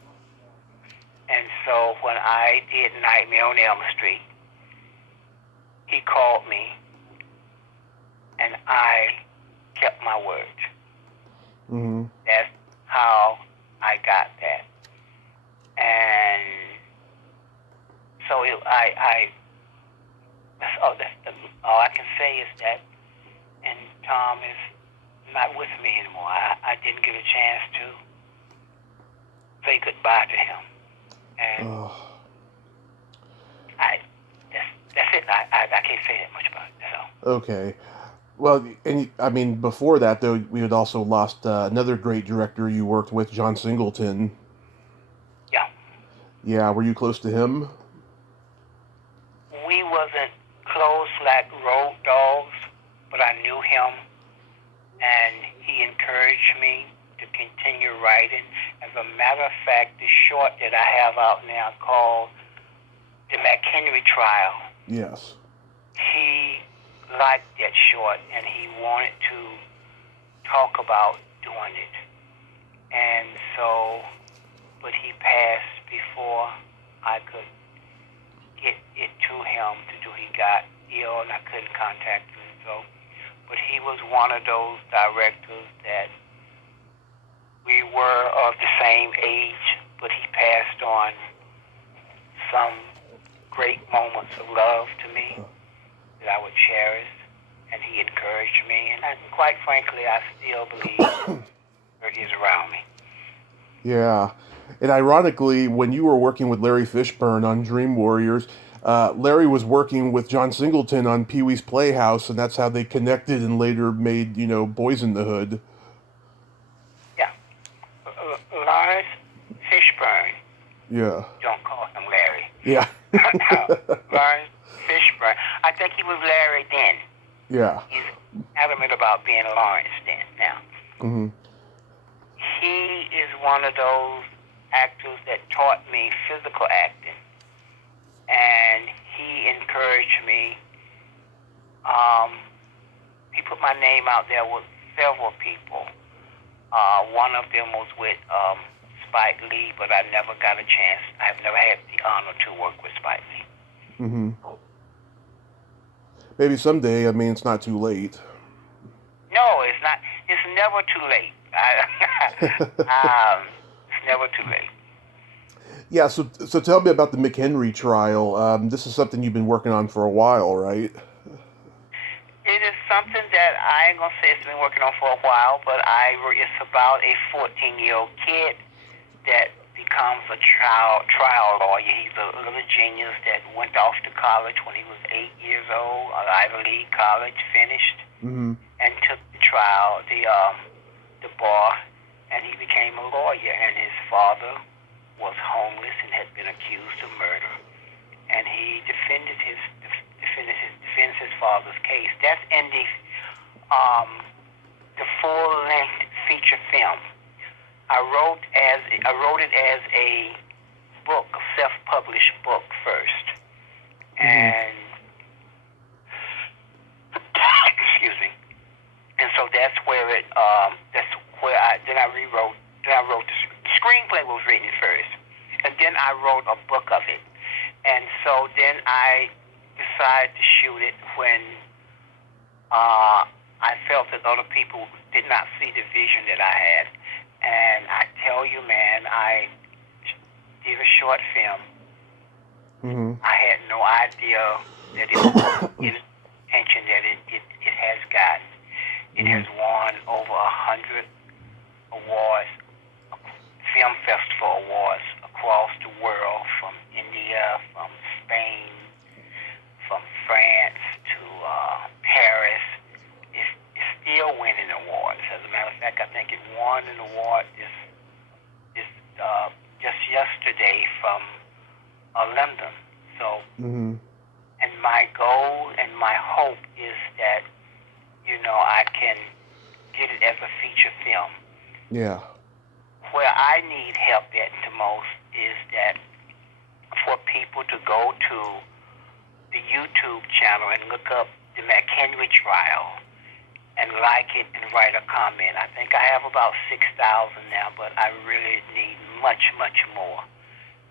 And so when I did Nightmare on Elm Street, he called me, and I kept my word. That's how I got that. And so that's All I can say is that, and Tom is not with me anymore. I didn't get a chance to say goodbye to him. And that's it. I can't say that much about it. So. Okay. Well, and I mean, before that, though, we had also lost another great director you worked with, John Singleton. Yeah. Yeah, were you close to him? We wasn't close like road dogs, but I knew him, and he encouraged me to continue writing. As a matter of fact, the short that I have out now called The Mchenry Trial, Yes. he liked that short, and he wanted to talk about doing it. And so, but he passed before I could get it to him to do. He got ill, and I couldn't contact him. So, but he was one of those directors that we were of the same age, but he passed on some great moments of love to me that I would cherish, and he encouraged me, and quite frankly, I still believe he is around me. Yeah. And ironically, when you were working with Larry Fishburne on Dream Warriors, Larry was working with John Singleton on Pee-wee's Playhouse, and that's how they connected and later made, Boys in the Hood. Yeah. Lawrence Fishburne. Yeah. Don't call him Larry. Yeah. Lawrence Fishburne. I think he was Larry then. Yeah. He's adamant about being Lawrence then now. Mm-hmm. He is one of those actors that taught me physical acting, and he encouraged me. He put my name out there with several people. One of them was with Spike Lee, but I never got a chance. I have never had the honor to work with Spike Lee. Mm-hmm. Maybe someday. I mean, it's not too late. No, it's not. It's never too late. It's never too late. Yeah, so tell me about the Mchenry Trial. This is something you've been working on for a while, right? It is something that I ain't gonna say it's been working on for a while, but it's about a 14-year-old kid that becomes a trial lawyer. He's a little genius that went off to college when he was 8 years old, an Ivy League college, finished, and took the trial, the bar, and he became a lawyer. And his father was homeless and had been accused of murder, and he defends his father's case. That's in the full-length feature film. I wrote it as a book, a self-published book first, and excuse me. And so that's where I rewrote. Then I wrote the screenplay was written first, and then I wrote a book of it. And so then I decided to shoot it when I felt that other people did not see the vision that I had. And I tell you, man, I did a short film. I had no idea that it was the attention that it has gotten. It has won over 100 awards, film festival awards across the world, from India, from Spain, from France to Paris. It's still winning awards. As a matter of fact, I think it won an award just yesterday from London. So, and my goal and my hope is that, I can get it as a feature film. Yeah. Where I need help at the most is that for people to go to the YouTube channel and look up the Mchenry Trial and like it and write a comment. I think I have about 6,000 now, but I really need much, much more.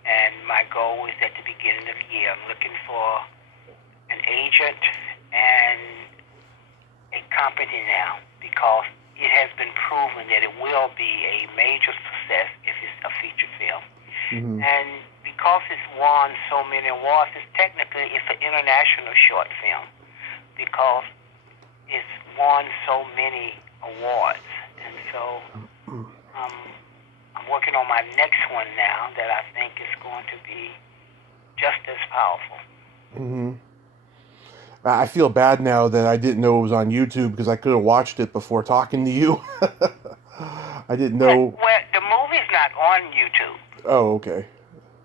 And my goal is at the beginning of the year, I'm looking for an agent and a company now, because it has been proven that it will be a major success if it's a feature film. And because it's won so many awards, it's an international short film. because it's won so many awards. And so I'm working on my next one now that I think is going to be just as powerful. Mm-hmm. I feel bad now that I didn't know it was on YouTube because I could have watched it before talking to you. I didn't know. Well, the movie's not on YouTube. Oh, okay.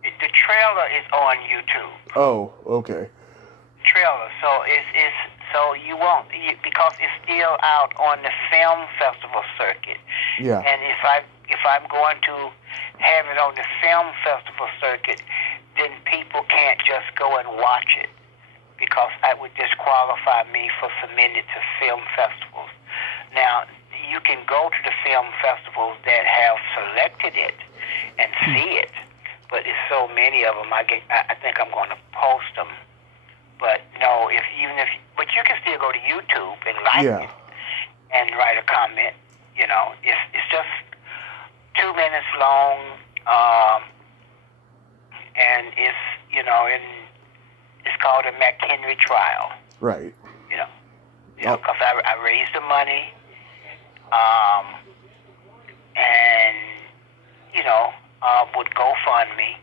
The trailer is on YouTube. Oh, okay. Trailer, so it's so you won't because it's still out on the film festival circuit. Yeah. And if I'm going to have it on the film festival circuit, then people can't just go and watch it because that would disqualify me for submitting it to film festivals. Now, you can go to the film festivals that have selected it and see it, but it's so many of them. I think I'm going to post them. But no, but you can still go to YouTube and like it and write a comment. You know, it's just 2 minutes long, and it's called a Mchenry Trial. Right. Because I raised the money, and would GoFundMe.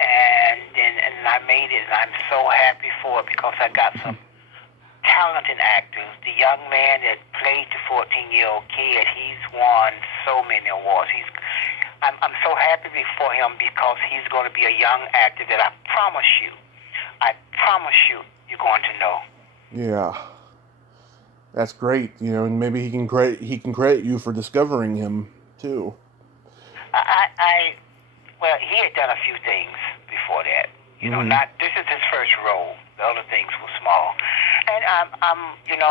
And I made it, and I'm so happy for it because I got some talented actors. The young man that played the 14-year-old kid, he's won so many awards. I'm so happy for him because he's going to be a young actor that I promise you, you're going to know. Yeah, that's great. And maybe he can credit you for discovering him too. Well, he had done a few things before that. This is his first role. The other things were small, and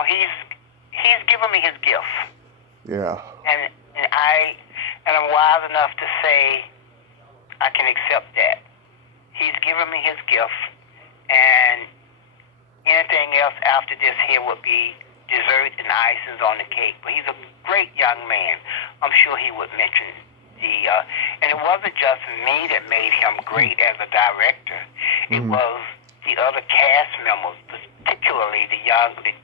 he's given me his gift. Yeah. And I'm wise enough to say I can accept that. He's given me his gift, and anything else after this here would be dessert and icings on the cake. But he's a great young man. I'm sure he would mention and it wasn't just me that made him great as a director. It was the other cast members, particularly the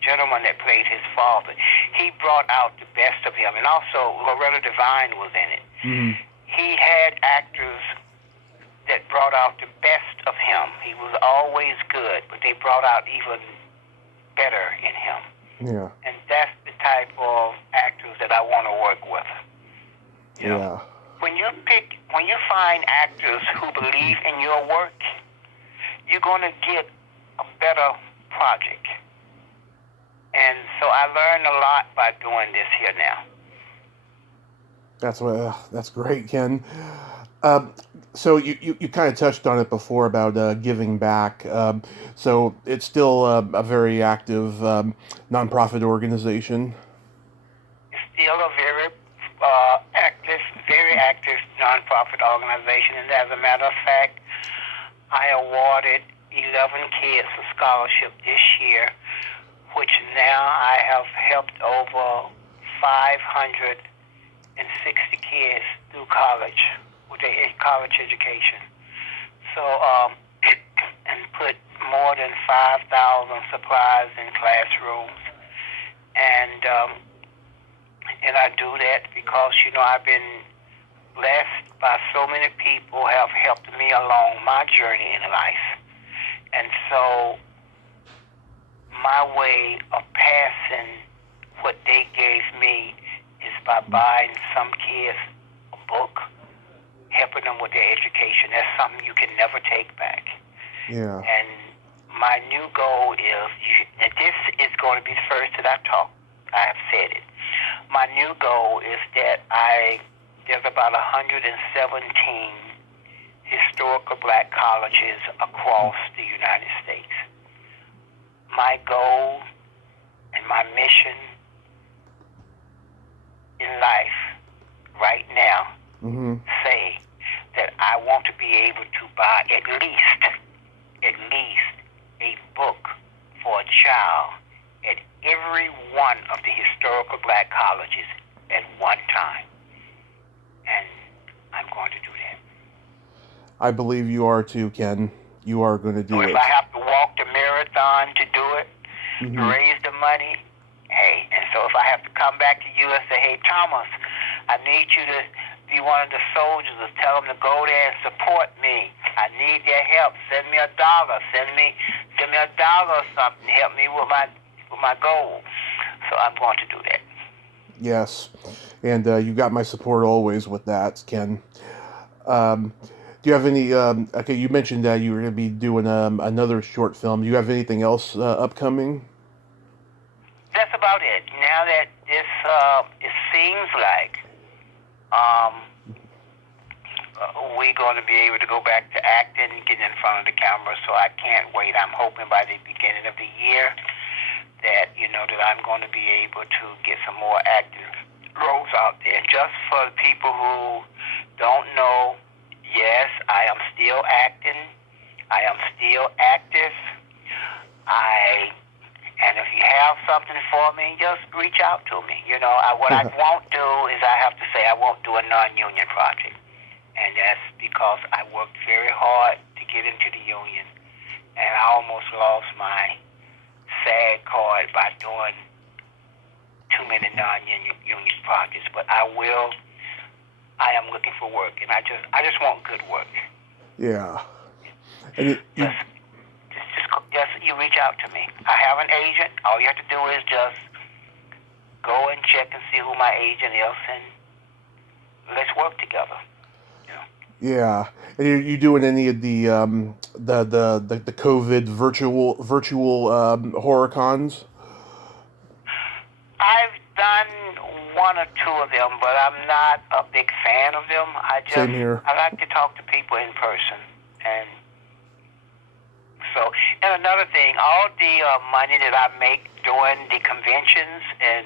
gentleman that played his father. He brought out the best of him, and also Loretta Devine was in it. He had actors that brought out the best of him. He was always good, but they brought out even better in him. Yeah. And that's the type of actors that I want to work with. Yeah. When you find actors who believe in your work, you're going to get a better project. And so I learned a lot by doing this here now. That's great, Ken. So you kind of touched on it before about giving back. So it's still a very active nonprofit organization. It's still a very active nonprofit organization, and as a matter of fact, I awarded 11 kids a scholarship this year, which now I have helped over 560 kids through college with their college education. So, and put more than 5,000 supplies in classrooms, and I do that because, I've been blessed by so many people have helped me along my journey in life. And so my way of passing what they gave me is by buying some kids a book, helping them with their education. That's something you can never take back. Yeah. And my new goal is, and this is going to be the first that I have said it. My new goal is that there's about 117 historical black colleges across the United States. My goal and my mission in life right now say that I want to be able to buy at least a book for a child at every one of the historical black colleges at one time. And I'm going to do that. I believe you are too, Ken. You are going to do it. If I have to walk the marathon to do it, to raise the money. Hey, and so if I have to come back to you and say, hey, Thomas, I need you to be one of the soldiers and tell them to go there and support me. I need their help. Send me $1. Send me $1 or something. Help me with my goal. So I'm going to do that. Yes, and you got my support always with that, Ken. Do you have any? Okay, you mentioned that you were going to be doing another short film. Do you have anything else upcoming? That's about it. Now that this, it seems like we're going to be able to go back to acting, getting in front of the camera. So I can't wait. I'm hoping by the beginning of the year that that I'm going to be able to get some more acting roles out there. Just for the people who don't know, yes, I am still acting. I am still active. And if you have something for me, just reach out to me. What I won't do is I have to say I won't do a non-union project. And that's because I worked very hard to get into the union. And I almost lost my SAG card by doing too many non-union projects. But I am looking for work. And I just want good work. Yeah. And just you reach out to me. I have an agent. All you have to do is just go and check and see who my agent is, and let's work together. Yeah. And you doing any of the COVID virtual horror cons? I've done one or two of them, but I'm not a big fan of them. Same here. I like to talk to people in person, and another thing, all the money that I make doing the conventions and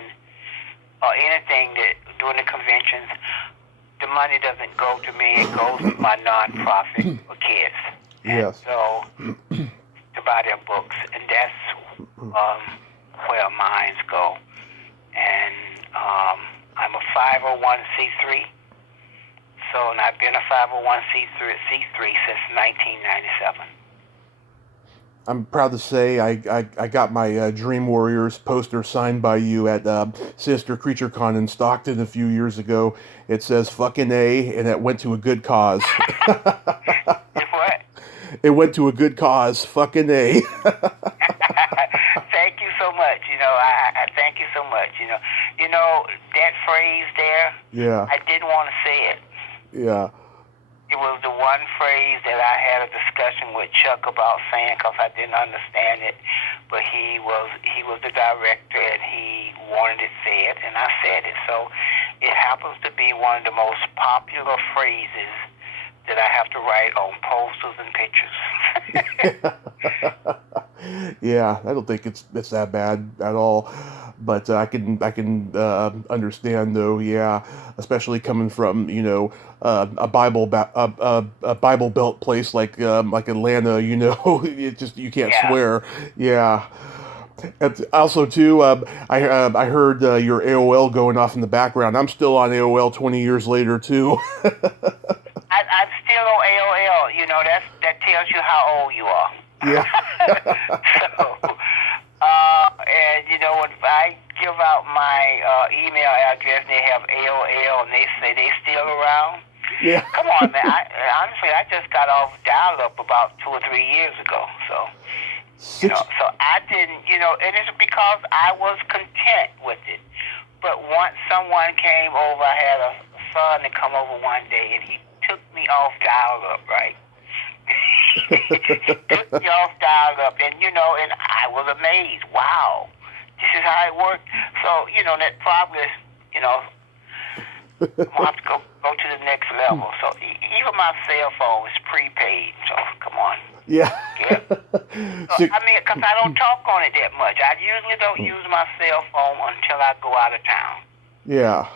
anything that doing the conventions, the money doesn't go to me. It goes to my nonprofit for kids. Yes. So to buy their books, and that's where mines go. And I'm a 501c3. And I've been a 501c3 since 1997. I'm proud to say I got my Dream Warriors poster signed by you at Sinister Creature Con in Stockton a few years ago. It says fucking A, and it went to a good cause. What? It went to a good cause. Fucking A. Thank you so much. I thank you so much. That phrase there. Yeah. I didn't want to say it. Yeah. It was the one phrase that I had a discussion with Chuck about saying because I didn't understand it. But he was the director and he wanted it said, and I said it. So it happens to be one of the most popular phrases that I have to write on posters and pictures. Yeah, I don't think it's that bad at all, but I can understand though. Yeah, especially coming from a Bible Belt place like Atlanta. You can't swear. Yeah. And also too, I heard your AOL going off in the background. I'm still on AOL 20 years later too. I'm still on AOL. That tells you how old you are. Yeah. And when I give out my email address, they have AOL, and they say they still around. Yeah. Come on, man. Honestly, I just got off dial-up about 2 or 3 years ago. So, so I didn't, and it's because I was content with it. But once someone came over, I had a son to come over one day, and he took me off dial-up, right? Took me off dial-up, and and I was amazed. Wow, this is how it worked. So that probably is, we'll have to go to the next level. So even my cell phone is prepaid. So come on. Yeah. So, because I don't talk on it that much. I usually don't use my cell phone until I go out of town. Yeah.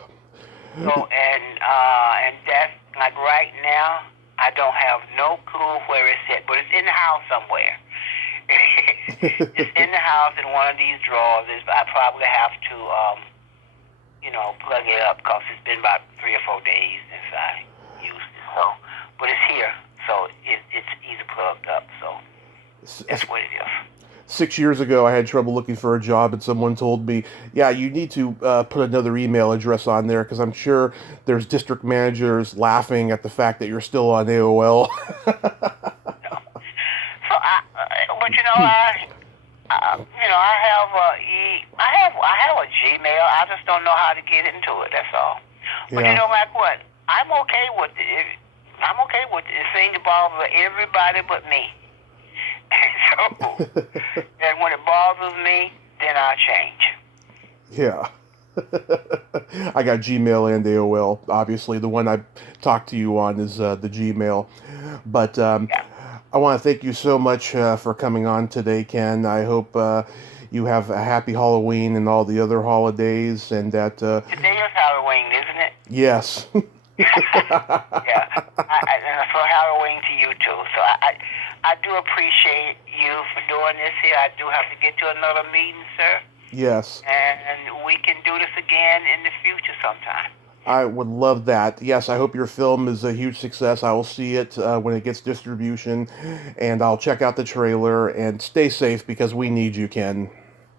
So and that's like right now. I don't have no clue where it's at, but it's in the house somewhere. It's in the house in one of these drawers. I probably have to, plug it up because it's been about 3 or 4 days since I used it. So, but it's here, so it's easy plugged up. So that's what it is. 6 years ago, I had trouble looking for a job, and someone told me, yeah, you need to put another email address on there, because I'm sure there's district managers laughing at the fact that you're still on AOL. So but I have a Gmail. I just don't know how to get into it. That's all. But Yeah. like what? I'm okay with it. I'm okay with it. It seems to bother everybody but me. And so, and when it bothers me, then I'll change. Yeah. I got Gmail and AOL. Obviously, the one I talked to you on is the Gmail. But I want to thank you so much for coming on today, Ken. I hope you have a happy Halloween and all the other holidays, and that... Today is Halloween, isn't it? Yes. Yeah. And for Halloween to you, too. So I do appreciate you for doing this here. I do have to get to another meeting, sir. Yes. And we can do this again in the future sometime. I would love that. Yes, I hope your film is a huge success. I will see it when it gets distribution, and I'll check out the trailer, and stay safe because we need you, Ken.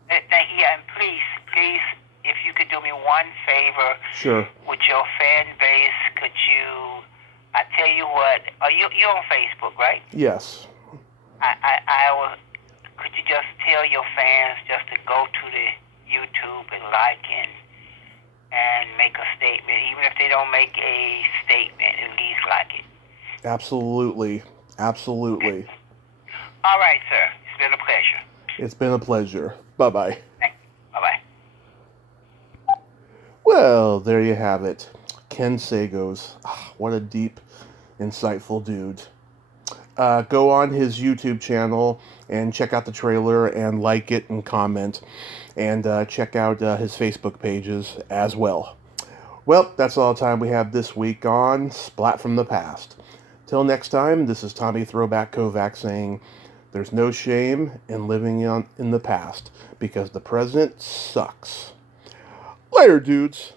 Thank you. And please, if you could do me one favor. Sure. With your fan base, could you, I tell you what, you're on Facebook, right? Yes. Could you just tell your fans just to go to the YouTube and like and make a statement, even if they don't make a statement, at least like it. Absolutely. Absolutely. All right, sir. It's been a pleasure. It's been a pleasure. Bye-bye. Thank you. Bye-bye. Well, there you have it. Ken Sagoes. What a deep, insightful dude. Go on his YouTube channel and check out the trailer and like it and comment. And check out his Facebook pages as well. Well, that's all the time we have this week on Splat from the Past. Till next time, this is Tommy Throwback Kovac saying, there's no shame in living in the past because the present sucks. Later, dudes.